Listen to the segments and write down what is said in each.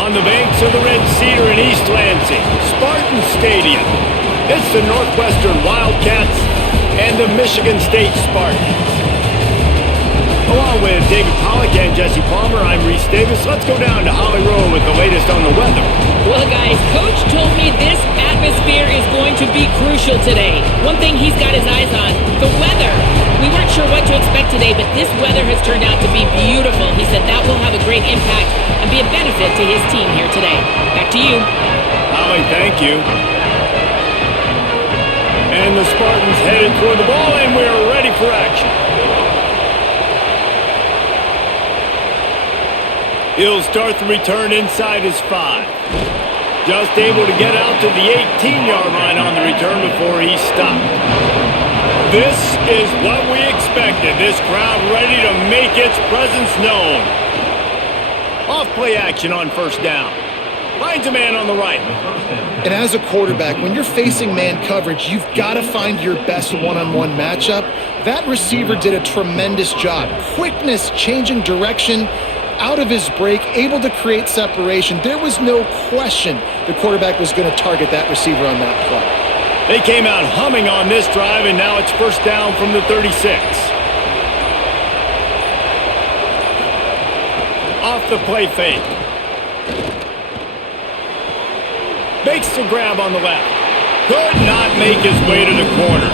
On the banks of the Red Cedar in East Lansing, Spartan Stadium. It's the Northwestern Wildcats and the Michigan State Spartans. Along with David Pollack and Jesse Palmer, I'm Reese Davis. Let's go down to Holly Rowe with the latest on the weather. Well, guys, Coach told me this atmosphere is going to be crucial today. One thing he's got his eyes on, the weather. We weren't sure what to expect today, but this weather has turned out to be beautiful. He said that will have a great impact and be a benefit to his team here today. Back to you. Holly, thank you. And the Spartans headed toward the ball, and we're ready for action. He'll start the return inside his 5. Just able to get out to the 18-yard line on the return before he stopped. This is what we expected. This crowd ready to make its presence known. Off-play action on first down. Finds a man on the right. And as a quarterback, when you're facing man coverage, you've got to find your best one-on-one matchup. That receiver did a tremendous job. Quickness, changing direction, out of his break, able to create separation. There was no question the quarterback was going to target that receiver on that play. They came out humming on this drive, and now it's first down from the 36. Off the play fake. Makes the grab on the left. Could not make his way to the corner.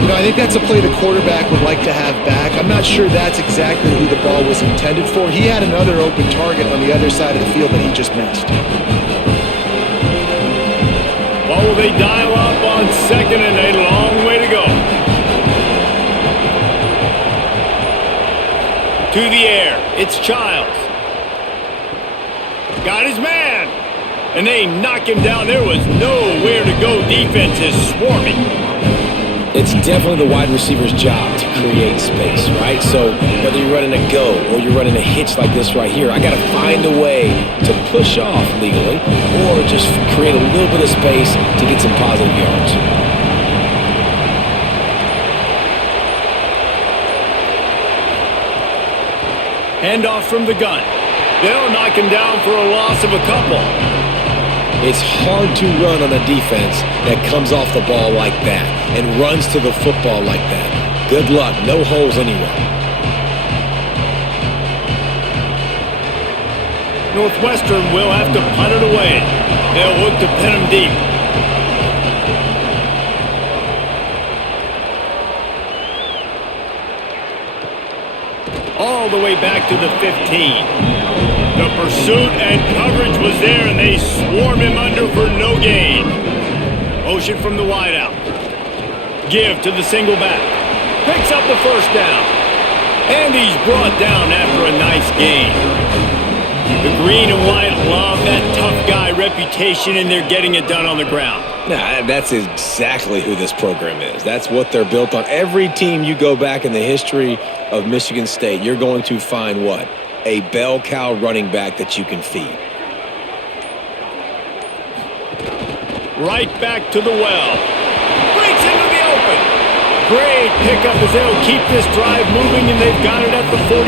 You know, I think that's a play the quarterback would like to have back. I'm not sure that's exactly who the ball was intended for. He had another open target on the other side of the field that he just missed. Well, they dial up on second and a long way to go. To the air, it's Childs. Got his man. And they knock him down. There was nowhere to go. Defense is swarming. It's definitely the wide receiver's job to create space, right? So whether you're running a go or you're running a hitch like this right here, I got to find a way to push off legally or just create a little bit of space to get some positive yards. Handoff from the gun. They'll knock him down for a loss of a couple. It's hard to run on a defense that comes off the ball like that and runs to the football like that. Good luck. No holes anywhere. Northwestern will have to punt it away. They'll look to pin him deep. All the way back to the 15. The pursuit and coverage was there, and they swarm him under for no gain. Motion from the wideout. Give to the single back. Picks up the first down. And he's brought down after a nice gain. The green and white love that tough guy reputation, and they're getting it done on the ground. Nah, that's exactly who this program is. That's what they're built on. Every team you go back in the history of Michigan State, you're going to find what? A bell cow running back that you can feed. Right back to the well. Breaks into the open. Great pickup as they'll keep this drive moving, and they've got it at the 45.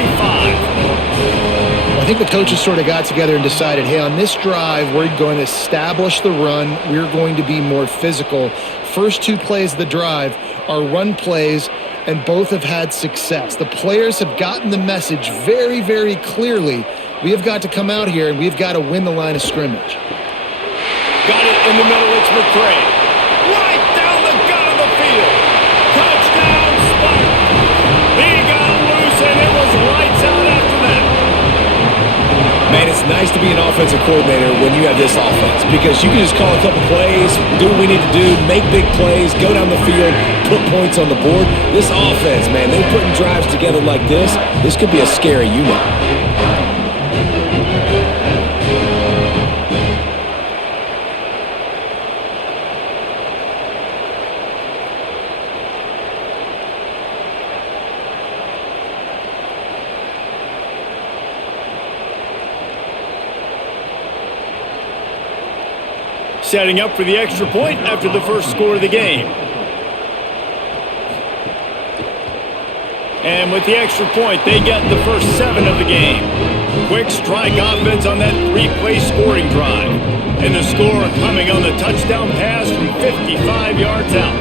I think the coaches sort of got together and decided, hey, on this drive, we're going to establish the run. We're going to be more physical. First 2 plays of the drive are run plays, and both have had success. The players have gotten the message very, very clearly. We have got to come out here, and we've got to win the line of scrimmage. Got it in the middle. It's McCray. Right down the gut of the field. Touchdown, Spartans. He got loose, and it was lights out after that. Man, it's nice to be an offensive coordinator when you have this offense because you can just call a couple plays, do what we need to do, make big plays, go down the field, put points on the board. This offense, man, they're putting drives together like this. This could be a scary unit. Setting up for the extra point after the first score of the game. And with the extra point, they get the first 7 of the game. Quick strike offense on that 3-play scoring drive. And the score coming on the touchdown pass from 55 yards out.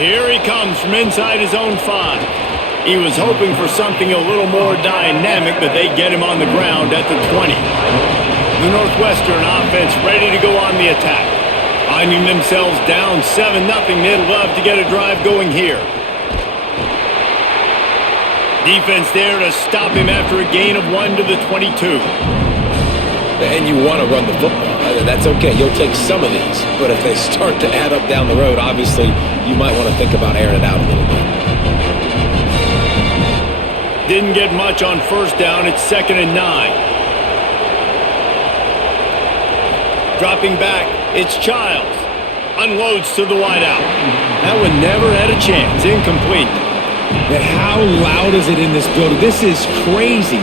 Here he comes from inside his own 5. He was hoping for something a little more dynamic, but they get him on the ground at the 20. The Northwestern offense ready to go on the attack. Finding themselves down 7-0, they'd love to get a drive going here. Defense there to stop him after a gain of 1 to the 22. And you want to run the football. That's okay. You'll take some of these. But if they start to add up down the road, obviously, you might want to think about airing it out a little bit. Didn't get much on first down. It's 2nd and 9. Dropping back, it's Childs. Unloads to the wideout. That one never had a chance. Incomplete. And how loud is it in this building? This is crazy.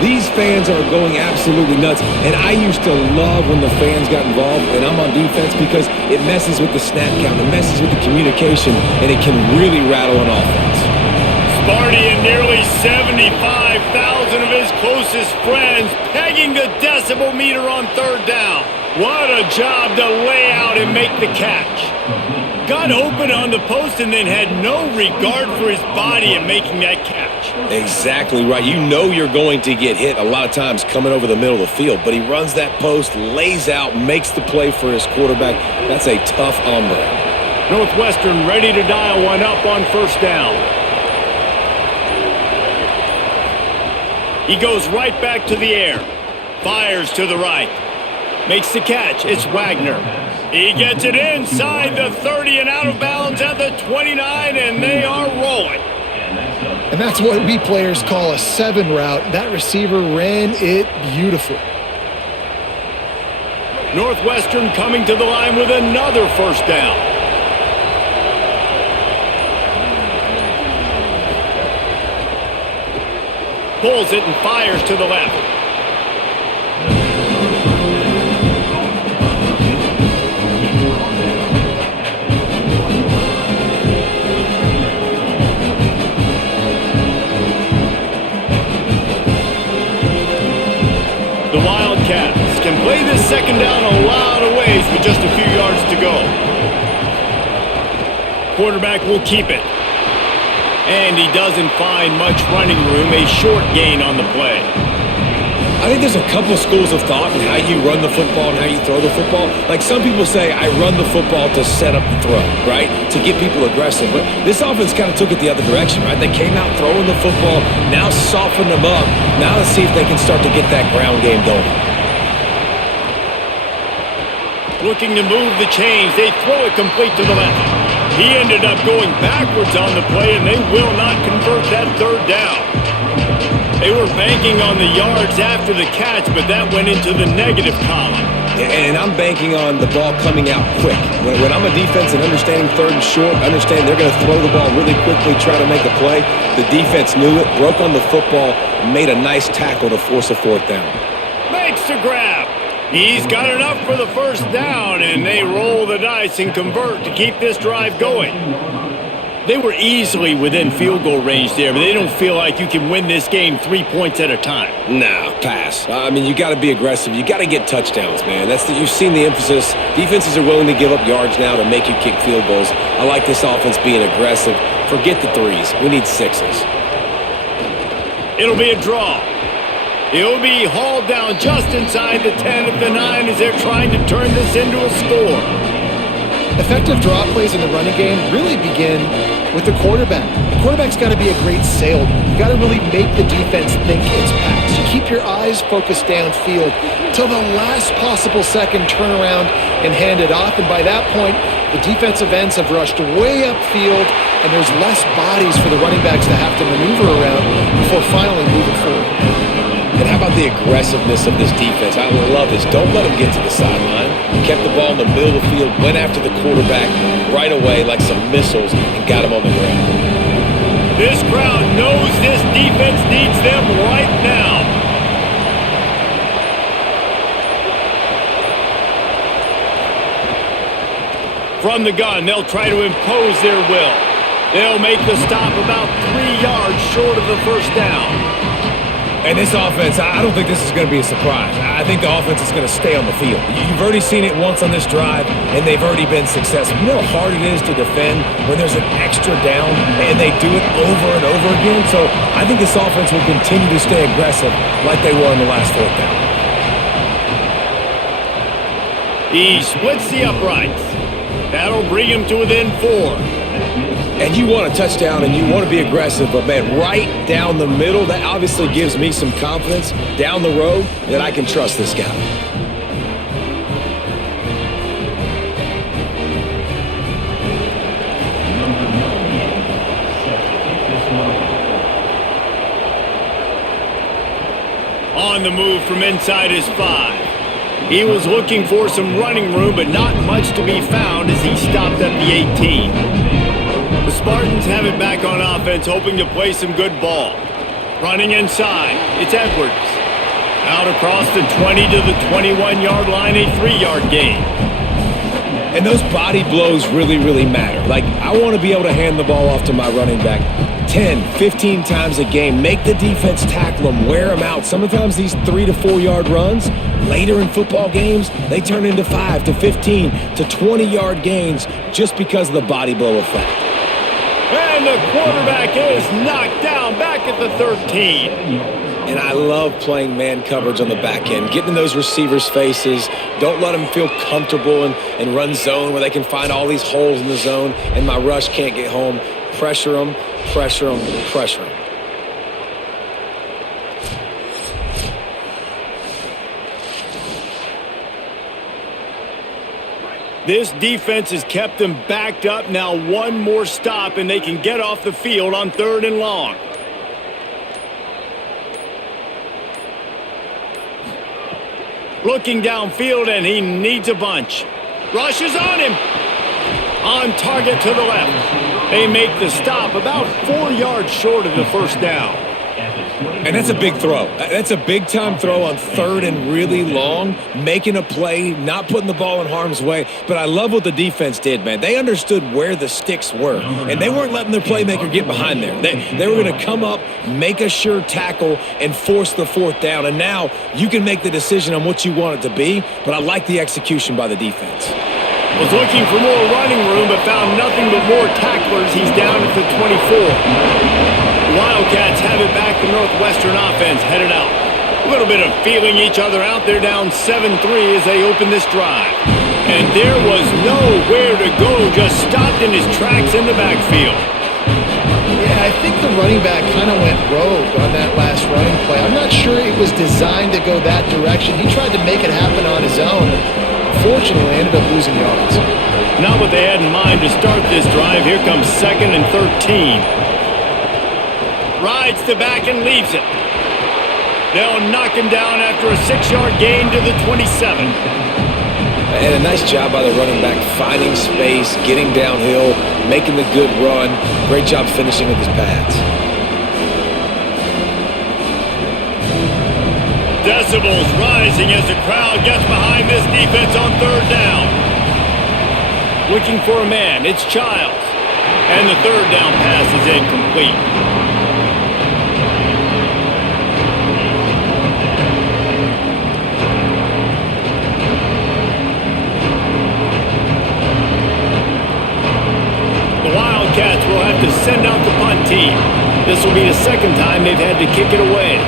These fans are going absolutely nuts. And I used to love when the fans got involved, and I'm on defense because it messes with the snap count, it messes with the communication, and it can really rattle an offense. Sparty and nearly 75,000 of his closest friends pegging the decibel meter on 3rd down. What a job to lay out and make the catch. Got open on the post and then had no regard for his body in making that catch. Exactly right. You know you're going to get hit a lot of times coming over the middle of the field, but he runs that post, lays out, makes the play for his quarterback. That's a tough hombre. Northwestern ready to dial one up on 1st down. He goes right back to the air. Fires to the right. Makes the catch. It's Wagner. He gets it inside the 30 and out of bounds at the 29, and they are rolling. And that's what we players call a 7 route. That receiver ran it beautiful. Northwestern coming to the line with another 1st down. Pulls it and fires to the left. The Wildcats can play this 2nd down a lot of ways with just a few yards to go. Quarterback will keep it. And he doesn't find much running room, a short gain on the play. I think there's a couple of schools of thought in how you run the football and how you throw the football. Like some people say, I run the football to set up the throw, right? To get people aggressive. But this offense kind of took it the other direction, right? They came out throwing the football, now softened them up. Now let's see if they can start to get that ground game going. Looking to move the chains. They throw it complete to the left. He ended up going backwards on the play, and they will not convert that 3rd down. They were banking on the yards after the catch, but that went into the negative column. And I'm banking on the ball coming out quick. When I'm a defense and understanding 3rd and short, understand they're going to throw the ball really quickly, try to make a play. The defense knew it, broke on the football, made a nice tackle to force a 4th down. Makes the grab. He's got enough for the 1st down, and they roll the dice and convert to keep this drive going. They were easily within field goal range there, but they don't feel like you can win this game 3 points at a time. Nah, pass. I mean, you got to be aggressive. You got to get touchdowns, man. You've seen the emphasis. Defenses are willing to give up yards now to make you kick field goals. I like this offense being aggressive. Forget the 3s. We need 6s. It'll be a draw. He'll be hauled down just inside the 10 at the 9 as they're trying to turn this into a score. Effective draw plays in the running game really begin with the quarterback. The quarterback's got to be a great salesman. You got to really make the defense think it's pass. You keep your eyes focused downfield till the last possible second, turn around and hand it off. And by that point, the defensive ends have rushed way upfield, and there's less bodies for the running backs to have to maneuver around before finally moving forward. And how about the aggressiveness of this defense? I love this. Don't let them get to the sideline. Kept the ball in the middle of the field, went after the quarterback right away like some missiles, and got him on the ground. This crowd knows this defense needs them right now. From the gun, they'll try to impose their will. They'll make the stop about 3 yards short of the first down. And this offense, I don't think this is going to be a surprise. I think the offense is going to stay on the field. You've already seen it once on this drive, and they've already been successful. You know how hard it is to defend when there's an extra down, and they do it over and over again? So I think this offense will continue to stay aggressive like they were in the last fourth down. He splits the uprights. That'll bring him to within 4. And you want a touchdown and you want to be aggressive, but, man, right down the middle, that obviously gives me some confidence down the road that I can trust this guy. On the move from inside his 5. He was looking for some running room, but not much to be found as he stopped at the 18. The Spartans have it back on offense, hoping to play some good ball. Running inside, it's Edwards. Out across the 20 to the 21-yard line, a 3-yard gain. And those body blows really, really matter. Like, I want to be able to hand the ball off to my running back 10, 15 times a game. Make the defense tackle them, wear them out. Sometimes these 3 to 4 yard runs, later in football games, they turn into 5 to 15 to 20-yard gains just because of the body blow effect. And the quarterback is knocked down back at the 13. And I love playing man coverage on the back end, getting in those receivers' faces. Don't let them feel comfortable and run zone where they can find all these holes in the zone and my rush can't get home. Pressure them, pressure them, pressure them. This defense has kept them backed up. Now one more stop and they can get off the field on 3rd and long. Looking downfield, and he needs a bunch. Rushes on him. On target to the left. They make the stop about 4 yards short of the first down. And that's a big throw. That's a big-time throw on 3rd and really long, making a play, not putting the ball in harm's way. But I love what the defense did, man. They understood where the sticks were, and they weren't letting their playmaker get behind there. They were going to come up, make a sure tackle, and force the 4th down. And now you can make the decision on what you want it to be, but I like the execution by the defense. Was looking for more running room, but found nothing but more tacklers. He's down at the 24. Wildcats have it back. The Northwestern offense headed out. A little bit of feeling each other out. They're down 7-3 as they open this drive. And there was nowhere to go, just stopped in his tracks in the backfield. Yeah, I think the running back kind of went rogue on that last running play. I'm not sure it was designed to go that direction. He tried to make it happen on his own. Unfortunately, ended up losing yards. Not what they had in mind to start this drive. Here comes 2nd and 13. Rides the back and leaves it. They'll knock him down after a 6-yard gain to the 27. And a nice job by the running back, finding space, getting downhill, making the good run. Great job finishing with his pads. Decibels rising as the crowd gets behind this defense on 3rd down. Looking for a man, it's Childs. And the 3rd down pass is incomplete. Wildcats will have to send out the punt team. This will be the 2nd time they've had to kick it away.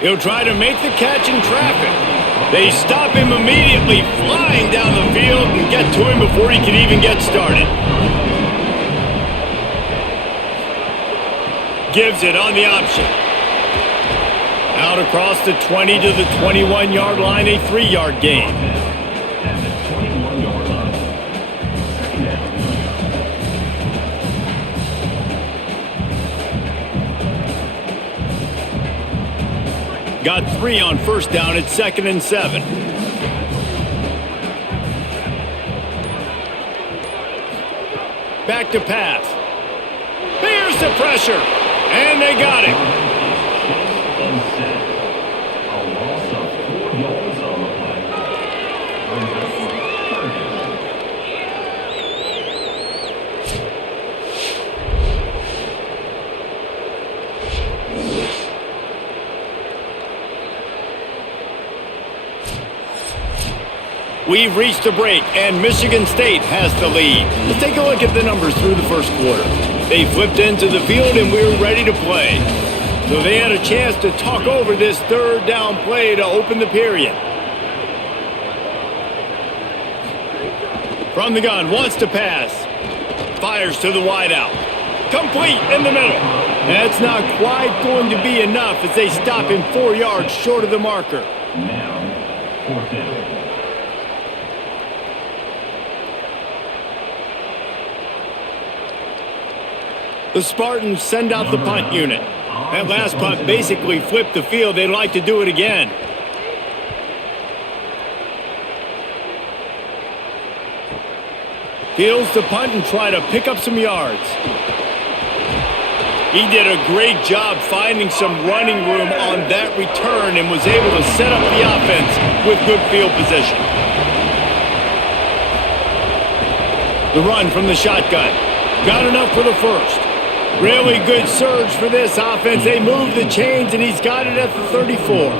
He'll try to make the catch in traffic. They stop him immediately, flying down the field and get to him before he can even get started. Gives it on the option. Out across the 20 to the 21-yard line, a 3-yard gain. Got 3 on 1st down at 2nd and 7. Back to pass. Here's the pressure, and they got him. We've reached a break, and Michigan State has the lead. Let's take a look at the numbers through the first quarter. They flipped into the field, and we're ready to play. So they had a chance to talk over this third down play to open the period. From the gun, wants to pass. Fires to the wideout. Complete in the middle. That's not quite going to be enough as they stop him 4 yards short of the marker. Now, fourth down. The Spartans send out the punt unit. That last punt basically flipped the field. They'd like to do it again. Fields to punt and try to pick up some yards. He did a great job finding some running room on that return and was able to set up the offense with good field position. The run from the shotgun. Got enough for the first. Really good surge for this offense. They move the chains, and he's got it at the 34.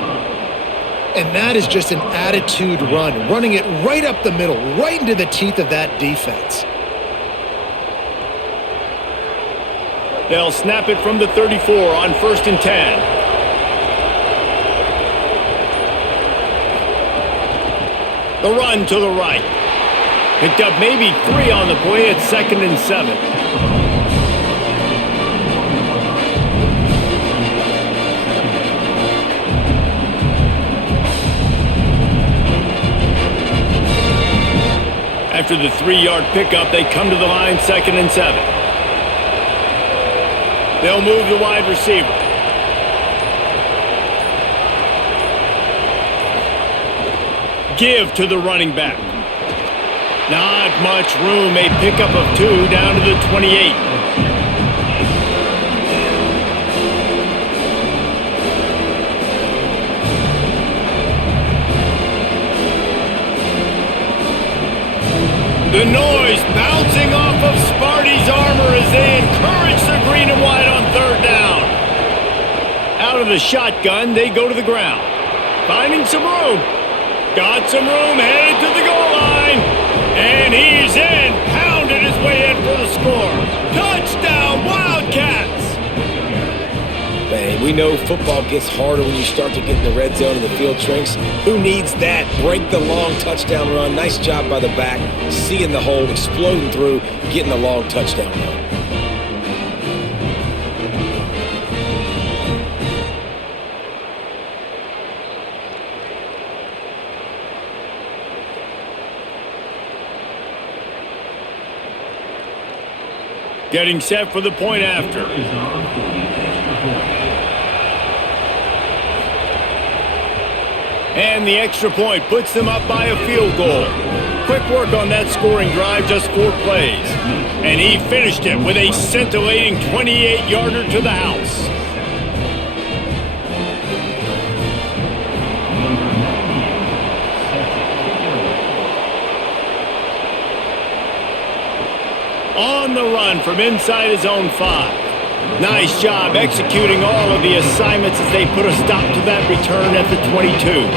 And that is just an attitude run, running it right up the middle, right into the teeth of that defense. They'll snap it from the 34 on 1st and 10. The run to the right. Picked up maybe 3 on the play at 2nd and 7. After the 3-yard pickup, they come to the line 2nd and 7. They'll move the wide receiver. Give to the running back. Not much room. A pickup of 2 down to the 28. The noise bouncing off of Sparty's armor as they encourage the green and white on 3rd down. Out of the shotgun, they go to the ground. Finding some room. Got some room, headed to the goal line. And he's in. Pounded his way in for the score. Touchdown, Wildcats! Man, we know football gets harder when you start to get in the red zone and the field shrinks. Who needs that? Break the long touchdown run. Nice job by the back. Seeing the hole, exploding through, getting a long touchdown run. Getting set for the point after. And the extra point puts them up by a field goal. Quick work on that scoring drive, just 4 plays. And he finished it with a scintillating 28-yarder to the house. On the run from inside his own 5. Nice job executing all of the assignments as they put a stop to that return at the 22.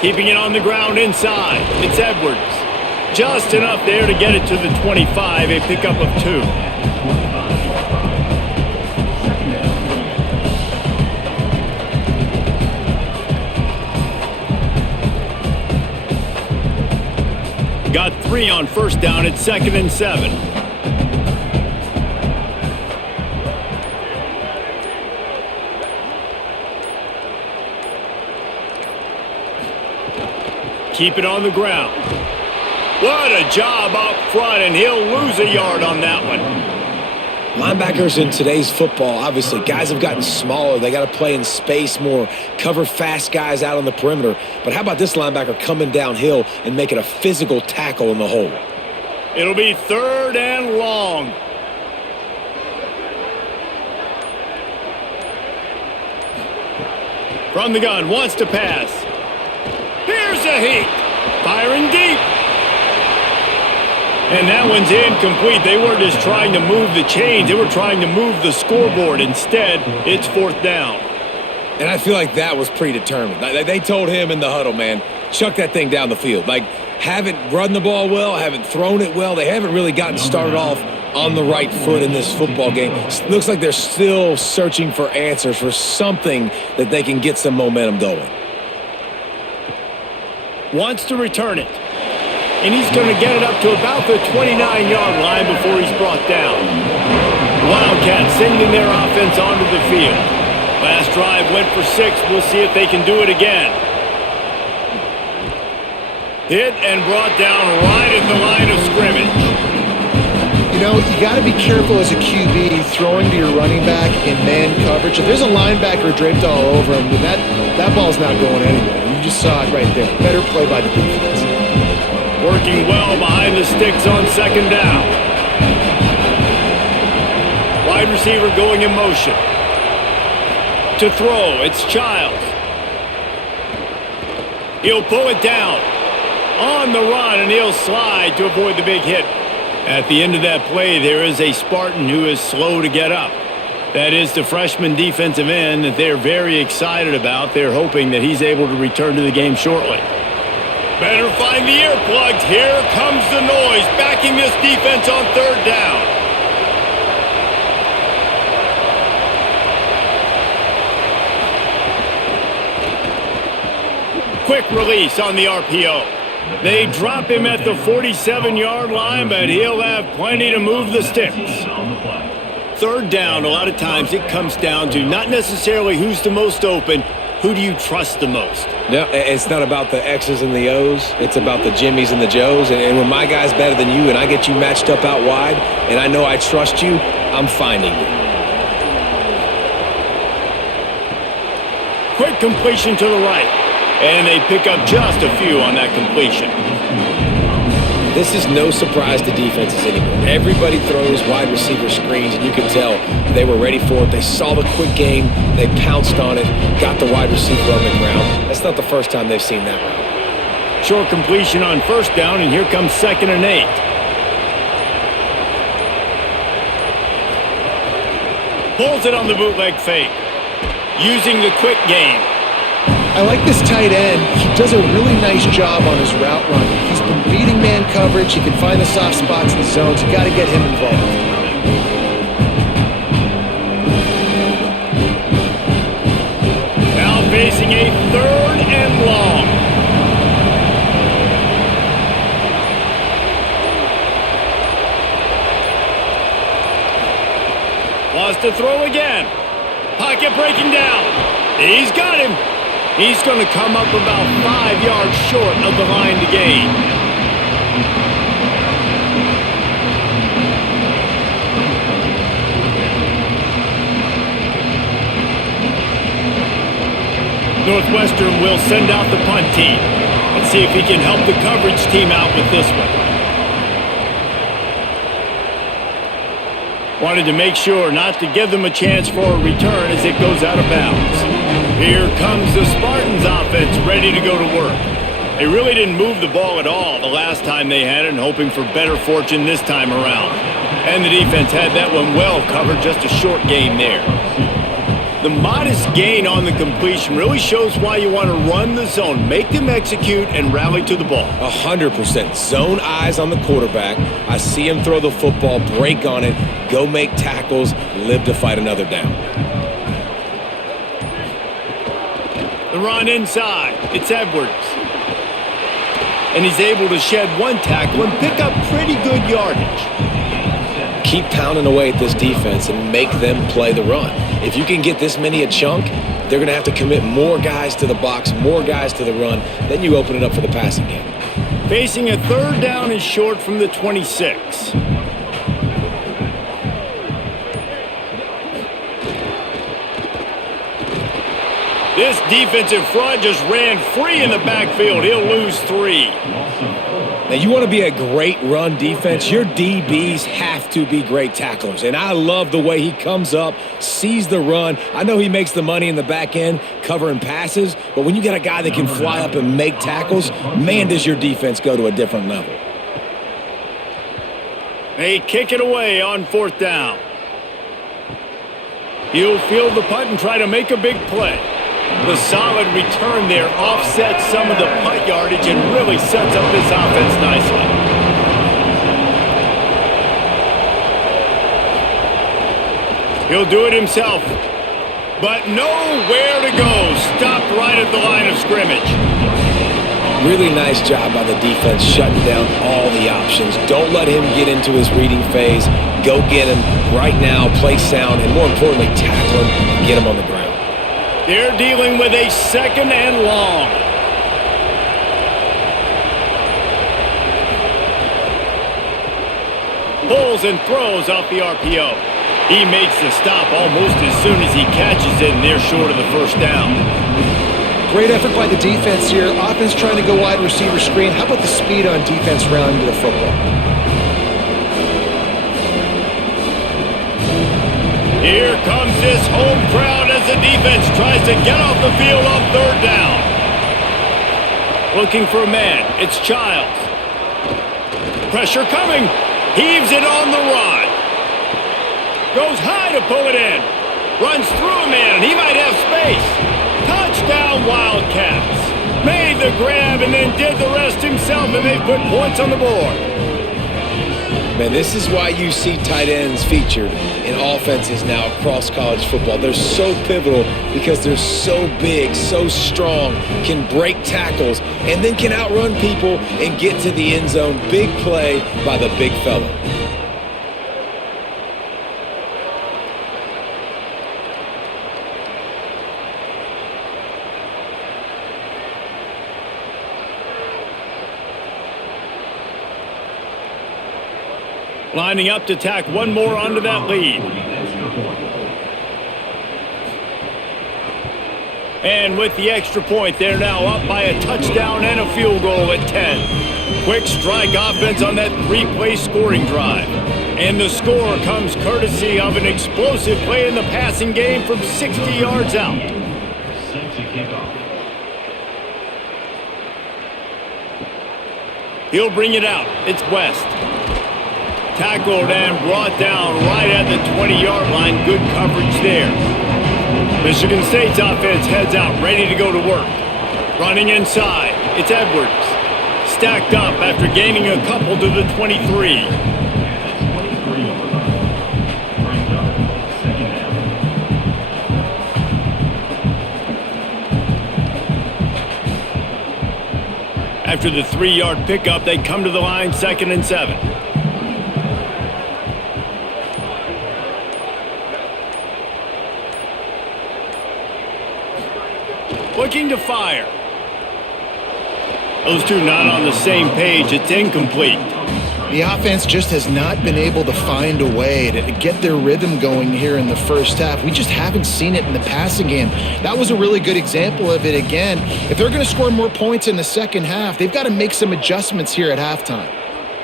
Keeping it on the ground inside. It's Edwards. Just enough there to get it to the 25, a pickup of 2. Got 3 on 1st down at 2nd and 7. Keep it on the ground. What a job up front, and he'll lose a yard on that one. Linebackers in today's football, obviously, guys have gotten smaller. They got to play in space more, cover fast guys out on the perimeter. But how about this linebacker coming downhill and making a physical tackle in the hole? It'll be 3rd and long. From the gun, wants to pass. Here's a heat. Firing deep. And that one's incomplete. They weren't just trying to move the chains. They were trying to move the scoreboard. Instead, it's 4th down. And I feel like that was predetermined. They told him in the huddle, man, chuck that thing down the field. Like, haven't run the ball well, haven't thrown it well. They haven't really gotten started off on the right foot in this football game. Looks like they're still searching for answers, for something that they can get some momentum going. Wants to return it. And he's going to get it up to about the 29-yard line before he's brought down. Wildcats sending their offense onto the field. Last drive went for 6. We'll see if they can do it again. Hit and brought down right at the line of scrimmage. You know, you got to be careful as a QB throwing to your running back in man coverage. If there's a linebacker draped all over him, then that ball's not going anywhere. You just saw it right there. Better play by the defense. Working well behind the sticks on second down. Wide receiver going in motion. To throw, it's Childs. He'll pull it down. On the run, and he'll slide to avoid the big hit. At the end of that play, there is a Spartan who is slow to get up. That is the freshman defensive end that they're very excited about. They're hoping that he's able to return to the game shortly. Better find the earplugs. Here comes the noise, backing this defense on third down. Quick release on the RPO. They drop him at the 47-yard line, but he'll have plenty to move the sticks. Third down, a lot of times it comes down to not necessarily who's the most open, who do you trust the most? No, it's not about the X's and the O's. It's about the Jimmies and the Joes. And when my guy's better than you and I get you matched up out wide and I know I trust you, I'm finding you. Quick completion to the right. And they pick up just a few on that completion. This is no surprise to defenses anymore. Everybody throws wide receiver screens, and you can tell they were ready for it. They saw the quick game. They pounced on it, got the wide receiver on the ground. That's not the first time they've seen that route. Short completion on first down, and here comes 2nd and 8. Pulls it on the bootleg fake. Using the quick game. I like this tight end. He does a really nice job on his route running. He's been beating man coverage. He can find the soft spots in the zones. You got to get him involved. Now facing a 3rd and long. Wants to throw again. Pocket breaking down. He's got him. He's going to come up about 5 yards short of the line to gain. Northwestern will send out the punt team. Let's see if he can help the coverage team out with this one. Wanted to make sure not to give them a chance for a return as it goes out of bounds. Here comes the Spartans offense ready to go to work. They really didn't move the ball at all the last time they had it, and hoping for better fortune this time around. And the defense had that one well covered, just a short game there. The modest gain on the completion really shows why you want to run the zone, make them execute, and rally to the ball. 100%. Zone eyes on the quarterback. I see him throw the football, break on it, go make tackles, live to fight another down. The run inside. It's Edwards. And he's able to shed one tackle and pick up pretty good yardage. Keep pounding away at this defense and make them play the run. If you can get this many a chunk, they're going to have to commit more guys to the box, more guys to the run. Then you open it up for the passing game. Facing a 3rd down and short from the 26. This defensive front just ran free in the backfield. He'll lose 3. Now, you want to be a great run defense, your DBs have to be great tacklers. And I love the way he comes up, sees the run. I know he makes the money in the back end covering passes, but when you got a guy that can fly up and make tackles, man, does your defense go to a different level. They kick it away on 4th down. He'll field the punt and try to make a big play. The solid return there offsets some of the punt yardage and really sets up this offense nicely. He'll do it himself, but nowhere to go. Stopped right at the line of scrimmage. Really nice job by the defense shutting down all the options. Don't let him get into his reading phase. Go get him right now, play sound, and more importantly, tackle him and get him on the ground. They're dealing with a second and long. Pulls and throws off the RPO. He makes the stop almost as soon as he catches it, and they're short of the first down. Great effort by the defense here. Offense trying to go wide receiver screen. How about the speed on defense rounding to the football? Here comes this home crowd as the defense tries to get off the field on third down. Looking for a man. It's Childs. Pressure coming. Heaves it on the run. Goes high to pull it in. Runs through a man, and he might have space. Touchdown, Wildcats. Made the grab and then did the rest himself, and they put points on the board. Man, this is why you see tight ends featured in offenses now across college football. They're so pivotal because they're so big, so strong, can break tackles, and then can outrun people and get to the end zone. Big play by the big fella. Lining up to tack one more onto that lead. And with the extra point, they're now up by a touchdown and a field goal at 10. Quick strike offense on that three-play scoring drive. And the score comes courtesy of an explosive play in the passing game from 60 yards out. He'll bring it out. It's West. Tackled and brought down right at the 20-yard line. Good coverage there. Michigan State's offense heads out, ready to go to work. Running inside, it's Edwards. Stacked up after gaining a couple to the 23. After the 3-yard pickup, they come to the line, 2nd and 7. Looking to fire. Those two not on the same page. It's incomplete. The offense just has not been able to find a way to get their rhythm going here in the first half. We just haven't seen it in the passing game. That was a really good example of it again. If they're going to score more points in the second half, they've got to make some adjustments here at halftime.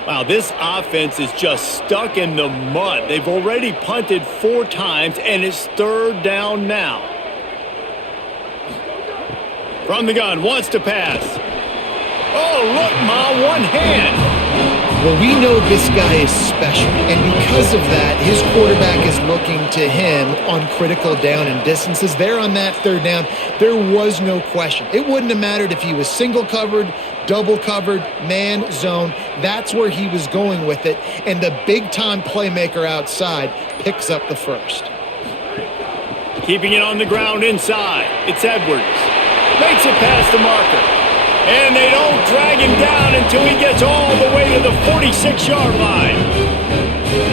Wow, this offense is just stuck in the mud. They've already punted 4 times, and it's 3rd down now. From the gun, wants to pass. Oh, look, Ma, one hand. Well, we know this guy is special, and because of that, his quarterback is looking to him on critical down and distances. There on that 3rd down, there was no question. It wouldn't have mattered if he was single covered, double covered, man, zone. That's where he was going with it, and the big-time playmaker outside picks up the first. Keeping it on the ground inside, it's Edwards. Makes it past the marker. And they don't drag him down until he gets all the way to the 46-yard line.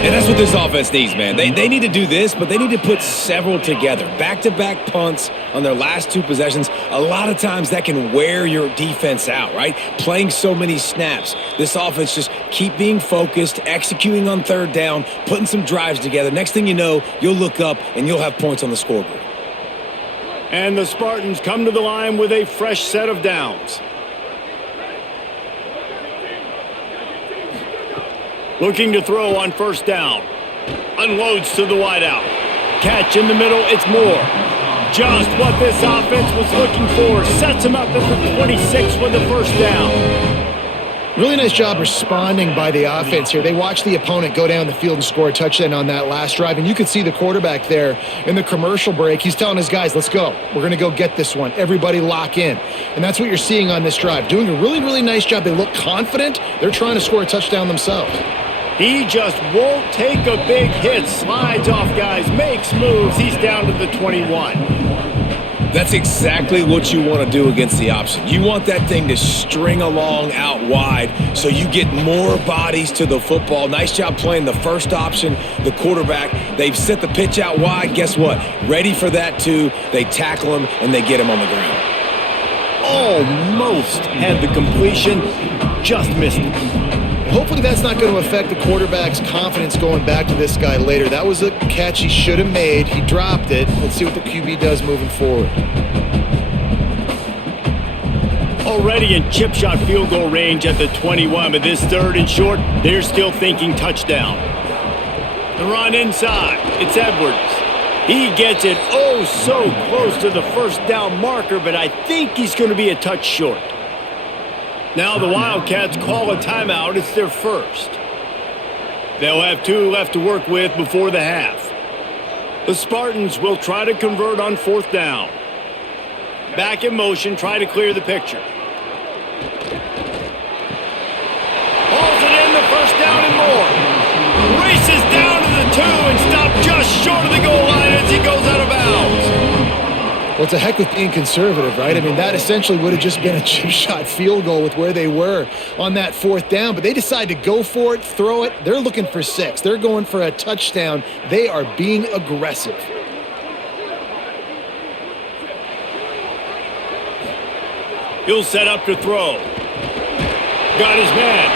And that's what this offense needs, man. They need to do this, but they need to put several together. Back-to-back punts on their last 2 possessions. A lot of times that can wear your defense out, right? Playing so many snaps. This offense just keep being focused, executing on 3rd down, putting some drives together. Next thing you know, you'll look up and you'll have points on the scoreboard. And the Spartans come to the line with a fresh set of downs. Looking to throw on 1st down. Unloads to the wideout. Catch in the middle, it's Moore. Just what this offense was looking for. Sets him up at the 26 with the 1st down. Really nice job responding by the offense here. They watched the opponent go down the field and score a touchdown on that last drive, and you could see the quarterback there in the commercial break. He's telling his guys, let's go. We're going to go get this one. Everybody lock in. And that's what you're seeing on this drive. Doing a really, really nice job. They look confident. They're trying to score a touchdown themselves. He just won't take a big hit. Slides off guys, makes moves. He's down to the 21. That's exactly what you want to do against the option. You want that thing to string along out wide so you get more bodies to the football. Nice job playing the first option, the quarterback. They've set the pitch out wide. Guess what? Ready for that too. They tackle him and they get him on the ground. Almost had the completion, just missed it. Hopefully that's not going to affect the quarterback's confidence going back to this guy later. That was a catch he should have made. He dropped it. Let's see what the QB does moving forward. Already in chip shot field goal range at the 21, but this third and short, they're still thinking touchdown. The run inside. It's Edwards. He gets it oh so close to the first down marker, but I think he's going to be a touch short. Now the Wildcats call a timeout. It's their first. They'll have 2 left to work with before the half. The Spartans will try to convert on 4th down. Back in motion, try to clear the picture. Hauls it in, the first down and more. Races down to the 2 and stopped just short of the goal line as he goes out of bounds. Well, it's a heck with being conservative, right? I mean, that essentially would have just been a chip shot field goal with where they were on that 4th down, but they decide to go for it, throw it. They're looking for 6. They're going for a touchdown. They are being aggressive. He'll set up to throw. Got his man.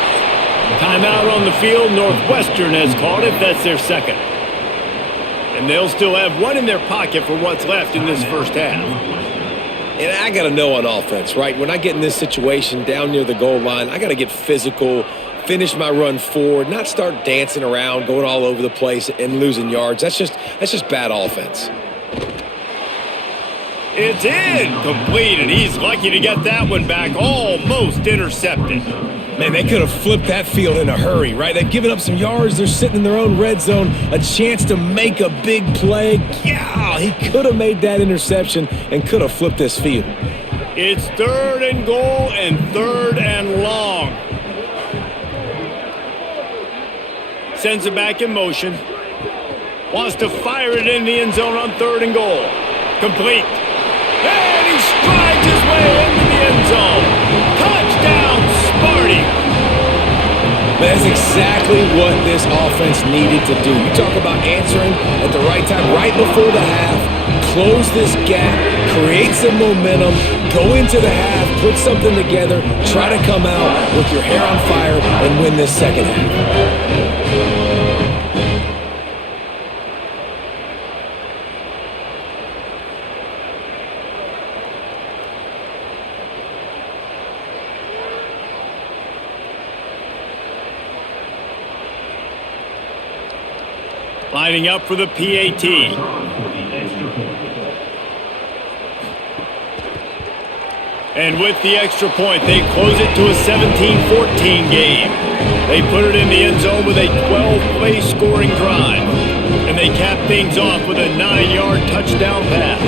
Timeout on the field. Northwestern has called it. That's their second. And they'll still have 1 in their pocket for what's left in this first half. And I got to know on offense, right? When I get in this situation down near the goal line, I got to get physical, finish my run forward, not start dancing around, going all over the place and losing yards. That's just bad offense. It's incomplete, and he's lucky to get that one back, almost intercepted. Man, they could have flipped that field in a hurry, right? They've given up some yards. They're sitting in their own red zone. A chance to make a big play. Yeah, he could have made that interception and could have flipped this field. It's 3rd and goal and 3rd and long. Sends it back in motion. Wants to fire it in the end zone on 3rd and goal. Complete. And he strides his way into the end zone. Touchdown, Sparty. That's exactly what this offense needed to do. You talk about answering at the right time, right before the half, close this gap, create some momentum, go into the half, put something together, try to come out with your hair on fire and win this second half. Lining up for the PAT. And with the extra point, they close it to a 17-14 game. They put it in the end zone with a 12-play scoring drive. And they cap things off with a 9-yard touchdown pass.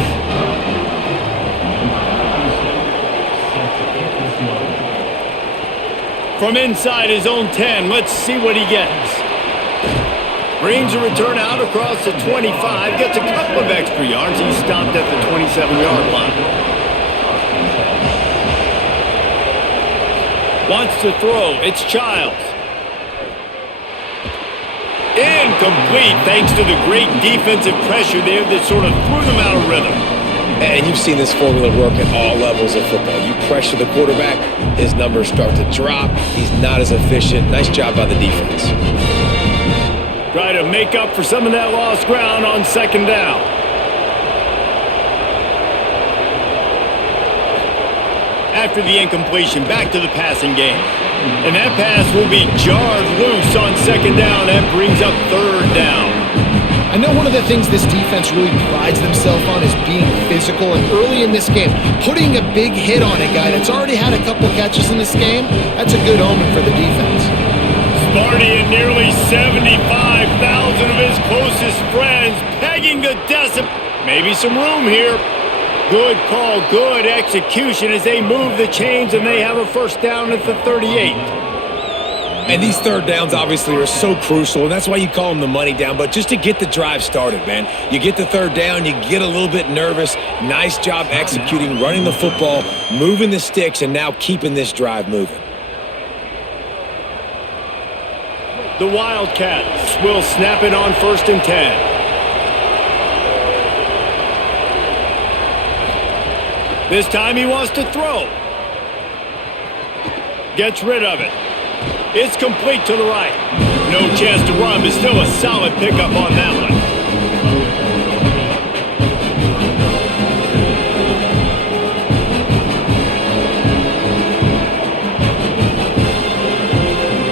From inside his own 10, let's see what he gets. Brings a return out across the 25, gets a couple of extra yards. He's stopped at the 27-yard line. Wants to throw. It's Childs. Incomplete, thanks to the great defensive pressure there that sort of threw them out of rhythm. And you've seen this formula work at all levels of football. You pressure the quarterback, his numbers start to drop. He's not as efficient. Nice job by the defense. Try to make up for some of that lost ground on 2nd down. After the incompletion, back to the passing game. And that pass will be jarred loose on 2nd down. That brings up 3rd down. I know one of the things this defense really prides themselves on is being physical, and early in this game, putting a big hit on a guy that's already had a couple catches in this game, that's a good omen for the defense. Sparty and nearly 75,000 of his closest friends pegging the decibel. Maybe some room here. Good call, good execution as they move the chains, and they have a first down at the 38. And these third downs obviously are so crucial, and that's why you call them the money down. But just to get the drive started, man, you get the third down, you get a little bit nervous. Nice job executing, running the football, moving the sticks, and now keeping this drive moving. The Wildcats will snap it on 1st and 10. This time he wants to throw. Gets rid of it. It's complete to the right. No chance to run, but still a solid pickup on that one.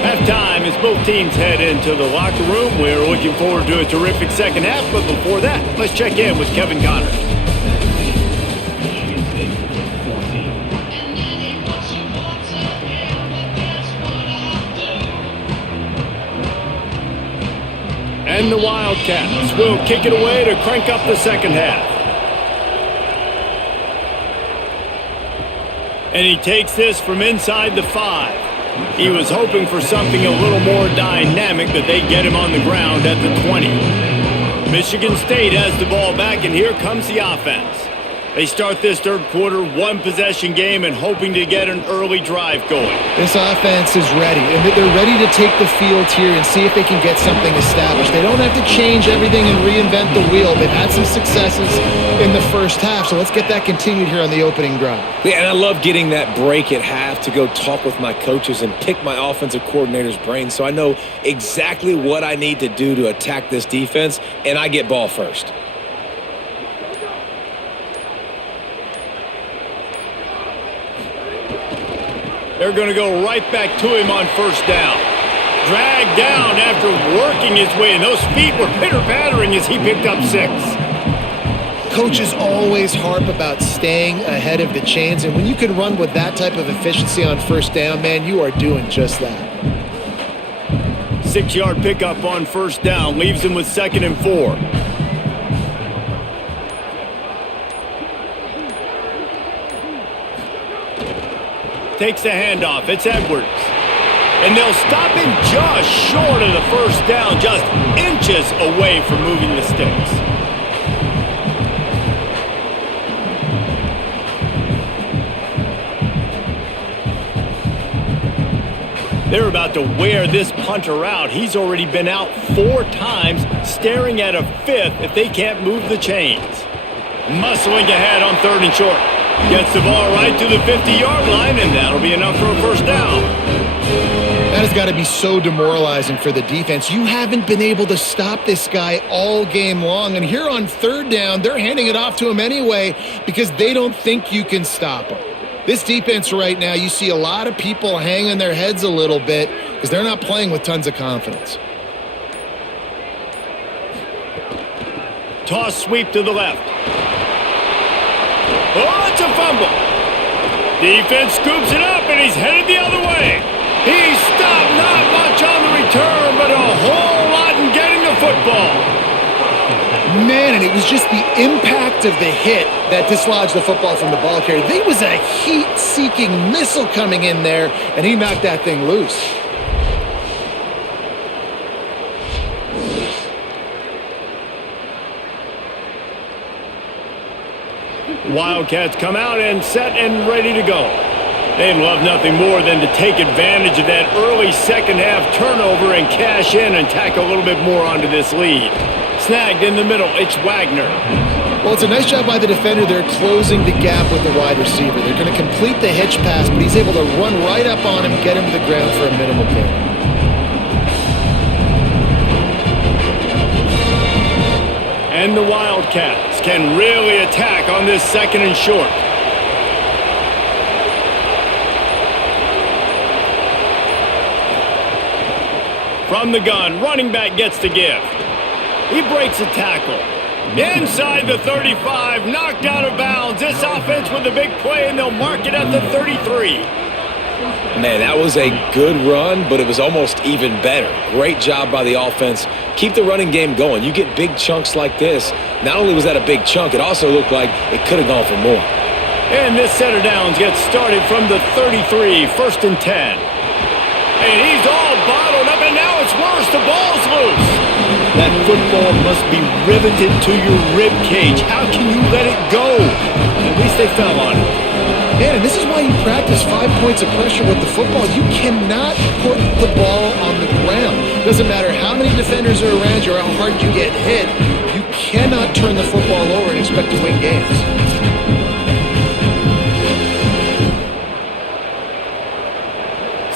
Halftime as both teams head into the locker room. We're looking forward to a terrific second half, but before that, let's check in with Kevin Connors. And the Wildcats will kick it away to crank up the second half. And he takes this from inside the 5. He was hoping for something a little more dynamic, but they get him on the ground at the 20. Michigan State has the ball back, and here comes the offense. They start this third quarter, one-possession game, and hoping to get an early drive going. This offense is ready, and they're ready to take the field here and see if they can get something established. They don't have to change everything and reinvent the wheel. They've had some successes in the first half, so let's get that continued here on the opening drive. Yeah, and I love getting that break at half to go talk with my coaches and pick my offensive coordinator's brain so I know exactly what I need to do to attack this defense, and I get ball first. They're going to go right back to him on first down. Dragged down after working his way, and those feet were pitter-pattering as he picked up 6. Coaches always harp about staying ahead of the chains, and when you can run with that type of efficiency on first down, man, you are doing just that. 6-yard pickup on first down leaves him with 2nd and 4. Takes the handoff. It's Edwards. And they'll stop him just short of the first down, just inches away from moving the sticks. They're about to wear this punter out. He's already been out 4 times, staring at a 5th if they can't move the chains. Muscling ahead on 3rd and short. Gets the ball right to the 50-yard line, and that'll be enough for a first down. That has got to be so demoralizing for the defense. You haven't been able to stop this guy all game long, and here on 3rd down, they're handing it off to him anyway because they don't think you can stop him. This defense right now, you see a lot of people hanging their heads a little bit because they're not playing with tons of confidence. Toss sweep to the left. Oh, it's a fumble. Defense scoops it up, and he's headed the other way. He stopped, not much on the return, but a whole lot in getting the football. Man, and it was just the impact of the hit that dislodged the football from the ball carrier. There was a heat-seeking missile coming in there, and he knocked that thing loose. Wildcats come out and set and ready to go. They'd love nothing more than to take advantage of that early second half turnover and cash in and tack a little bit more onto this lead. Snagged in the middle, it's Wagner. Well, it's a nice job by the defender. They're closing the gap with the wide receiver. They're going to complete the hitch pass, but he's able to run right up on him, get him to the ground for a minimal gain. And the Wildcats can really attack on this 2nd and short. From the gun, running back gets the give. He breaks a tackle. Inside the 35, knocked out of bounds. This offense with a big play, and they'll mark it at the 33. Man, that was a good run, but it was almost even better. Great job by the offense. Keep the running game going. You get big chunks like this. Not only was that a big chunk, it also looked like it could have gone for more. And this set of downs gets started from the 33, 1st and 10. And he's all bottled up, and now it's worse. The ball's loose. That football must be riveted to your rib cage. How can you let it go? At least they fell on it. Man, and this is why you practice 5 points of pressure with the football. You cannot put the ball on the ground. Doesn't matter how many defenders are around you or how hard you get hit. You cannot turn the football over and expect to win games.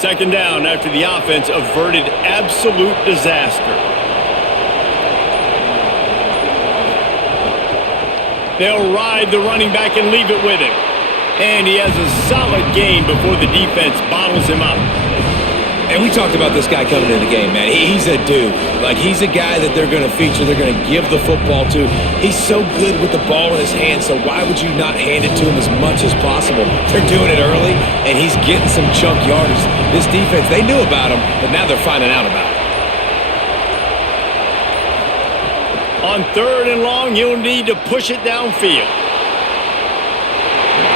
Second down after the offense averted absolute disaster. They'll ride the running back and leave it with him. And he has a solid game before the defense bottles him up. And we talked about this guy coming into the game, man. He's a dude. Like, he's a guy that they're going to feature, they're going to give the football to. He's so good with the ball in his hand, so why would you not hand it to him as much as possible? They're doing it early, and he's getting some chunk yardage. This defense, they knew about him, but now they're finding out about it. On 3rd and long, you'll need to push it downfield.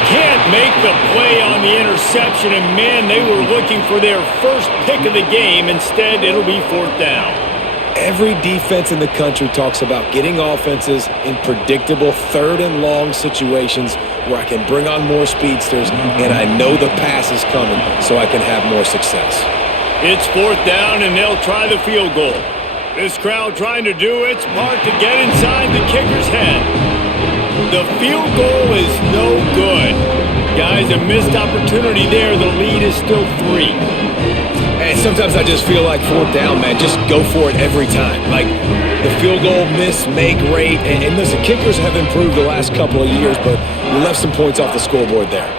Can't make the play on the interception, and man, they were looking for their first pick of the game. Instead, it'll be 4th down. Every defense in the country talks about getting offenses in predictable 3rd and long situations where I can bring on more speedsters, and I know the pass is coming, so I can have more success. It's 4th down, and they'll try the field goal. This crowd trying to do its part to get inside the kicker's head. The field goal is no good. Guys, a missed opportunity there. The lead is still 3. And sometimes I just feel like 4th down, man. Just go for it every time. Like, the field goal miss, make rate. And listen, kickers have improved the last couple of years, but we left some points off the scoreboard there.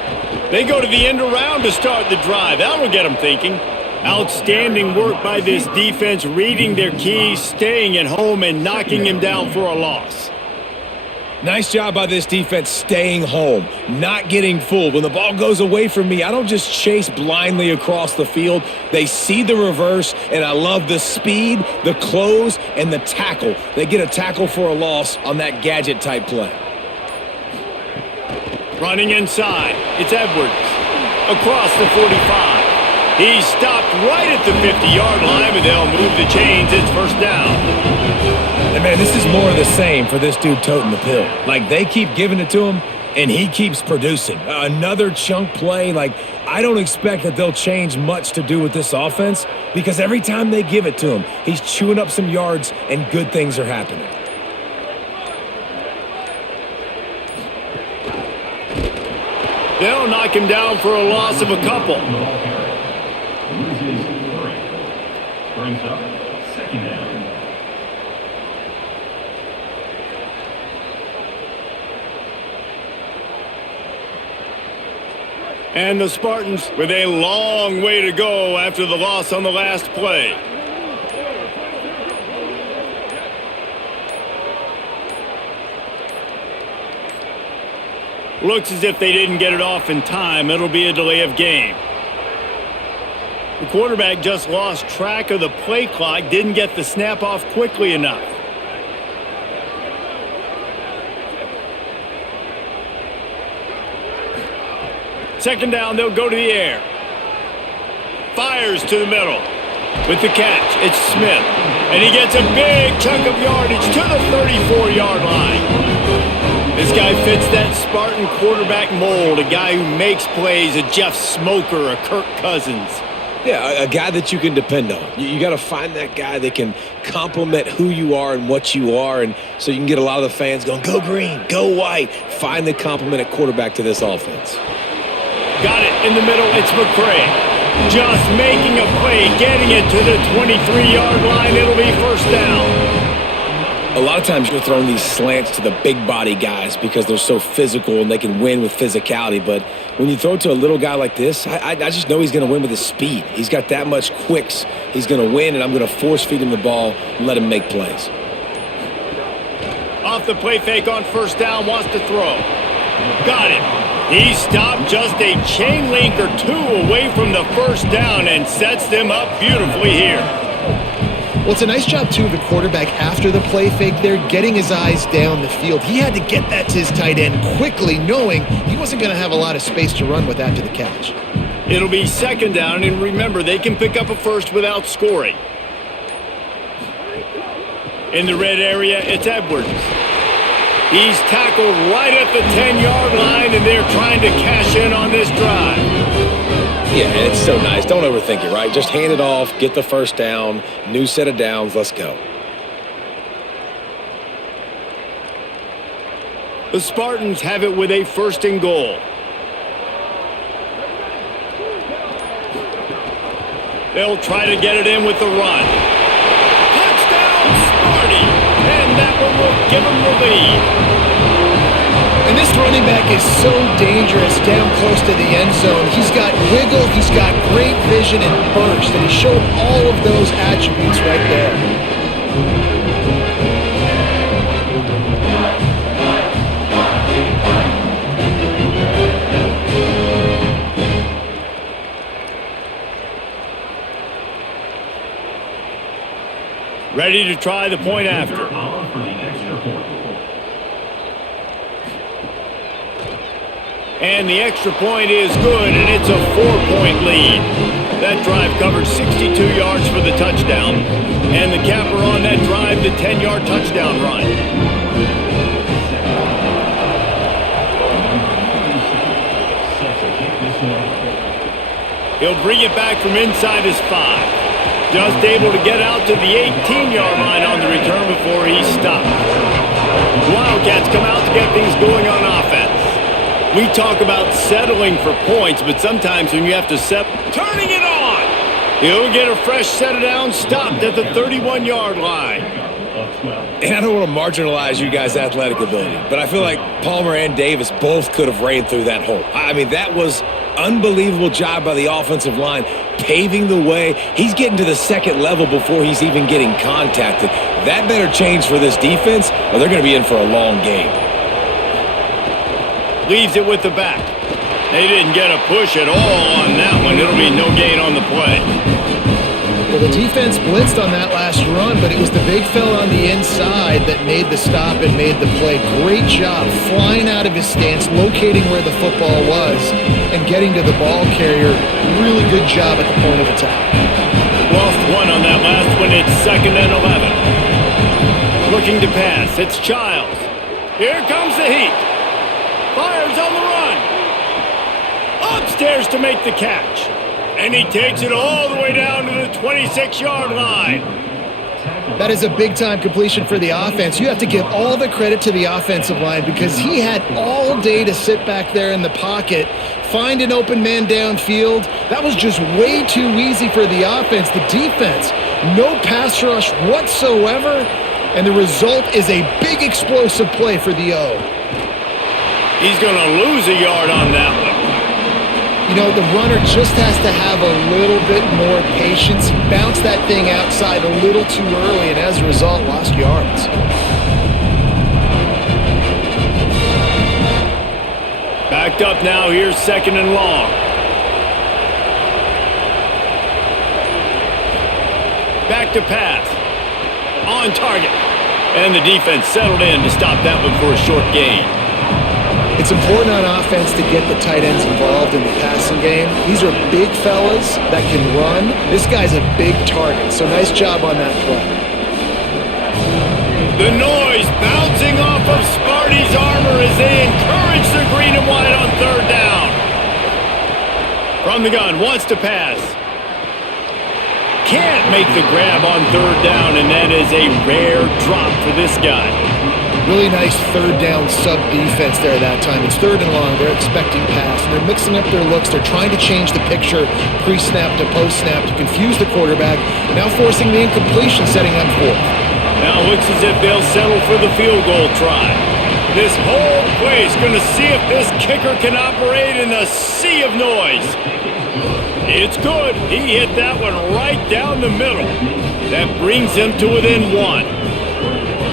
They go to the end around to start the drive. That'll get them thinking. Outstanding work by this defense, reading their keys, staying at home, and knocking him down for a loss. Nice job by this defense staying home, not getting fooled. When the ball goes away from me, I don't just chase blindly across the field. They see the reverse, and I love the speed, the close, and the tackle. They get a tackle for a loss on that gadget-type play. Running inside, it's Edwards. Across the 45. He's stopped right at the 50-yard line, but they'll move the chains. It's 1st down. And, man, this is more of the same for this dude toting the pill. Like, they keep giving it to him, and he keeps producing. Another chunk play. Like, I don't expect that they'll change much to do with this offense because every time they give it to him, he's chewing up some yards, and good things are happening. They'll knock him down for a loss of a couple. Loses 3. Brings up 2nd down. And the Spartans with a long way to go after the loss on the last play. Looks as if they didn't get it off in time. It'll be a delay of game. The quarterback just lost track of the play clock, didn't get the snap off quickly enough. Second down, they'll go to the air. Fires to the middle. With the catch, it's Smith. And he gets a big chunk of yardage to the 34-yard line. This guy fits that Spartan quarterback mold, a guy who makes plays, a Jeff Smoker, a Kirk Cousins. Yeah, a guy that you can depend on. You got to find that guy that can complement who you are and what you are, and so you can get a lot of the fans going, go green, go white. Find the complement at quarterback to this offense. Got it in the middle, it's McCray. Just making a play, getting it to the 23-yard line. It'll be 1st down. A lot of times you're throwing these slants to the big body guys because they're so physical and they can win with physicality. But when you throw it to a little guy like this, I just know he's going to win with his speed. He's got that much quicks. He's going to win, and I'm going to force feed him the ball and let him make plays. off the play fake on first down, wants to throw. Got it. He stopped just a chain link or two away from the first down and sets them up beautifully here. Well, it's a nice job, too, of the quarterback after the play fake there, getting his eyes down the field. He had to get that to his tight end quickly, knowing he wasn't going to have a lot of space to run with after the catch. It'll be second down, and remember, they can pick up a first without scoring. In the red area, it's Edwards. He's tackled right at the 10-yard line, and they're trying to cash in on this drive. Yeah, and it's so nice. Don't overthink it, right? Just hand it off, get the first down, new set of downs, let's go. The Spartans have it with a first and goal. They'll try to get it in with the run. Touchdown, Sparty! And that one will give them the lead. And this running back is so dangerous down close to the end zone. He's got wiggle, he's got great vision and burst, and he showed all of those attributes right there. Ready to try the point after. And the extra point is good, and it's a 4-point lead. That drive covered 62 yards for the touchdown. And the capper on that drive, the 10-yard touchdown run. He'll bring it back from inside his 5. Just able to get out to the 18-yard line on the return before he's stopped. Wildcats come out to get things going on offense. We talk about settling for points, but sometimes when you have to turning it on, he'll get a fresh set of downs stopped at the 31-yard line. And I don't want to marginalize you guys' athletic ability, but I feel like Palmer and Davis both could have ran through that hole. I mean, that was unbelievable job by the offensive line, paving the way. He's getting to the second level before he's even getting contacted. That better change for this defense, or they're going to be in for a long game. Leaves it with the back. They didn't get a push at all on that one. It'll be no gain on the play. Well, the defense blitzed on that last run, but it was the big fella on the inside that made the stop and made the play. Great job flying out of his stance, locating where the football was, and getting to the ball carrier. Really good job at the point of attack. Lost one on that last one. It's 2nd and 11. Looking to pass. It's Childs. Here comes the heat. Fires on the run. Upstairs to make the catch. And he takes it all the way down to the 26-yard line. That is a big-time completion for the offense. You have to give all the credit to the offensive line because he had all day to sit back there in the pocket, find an open man downfield. That was just way too easy for the offense. The defense, no pass rush whatsoever, and the result is a big explosive play for the O. He's going to lose a yard on that one. You know, the runner just has to have a little bit more patience. He bounced that thing outside a little too early, and as a result, lost yards. Backed up now. Here's 2nd and long. Back to pass. On target. And the defense settled in to stop that one for a short gain. It's important on offense to get the tight ends involved in the passing game. These are big fellas that can run. This guy's a big target, so nice job on that play. The noise bouncing off of Sparty's armor as they encourage the green and white on 3rd down. From the gun, wants to pass. Can't make the grab on 3rd down, and that is a rare drop for this guy. Really nice 3rd down sub-defense there that time. It's 3rd and long. They're expecting pass. They're mixing up their looks. They're trying to change the picture pre-snap to post-snap to confuse the quarterback. Now forcing the incompletion, setting up 4th. Now looks as if they'll settle for the field goal try. This whole place going to see if this kicker can operate in the sea of noise. It's good. He hit that one right down the middle. That brings him to within 1.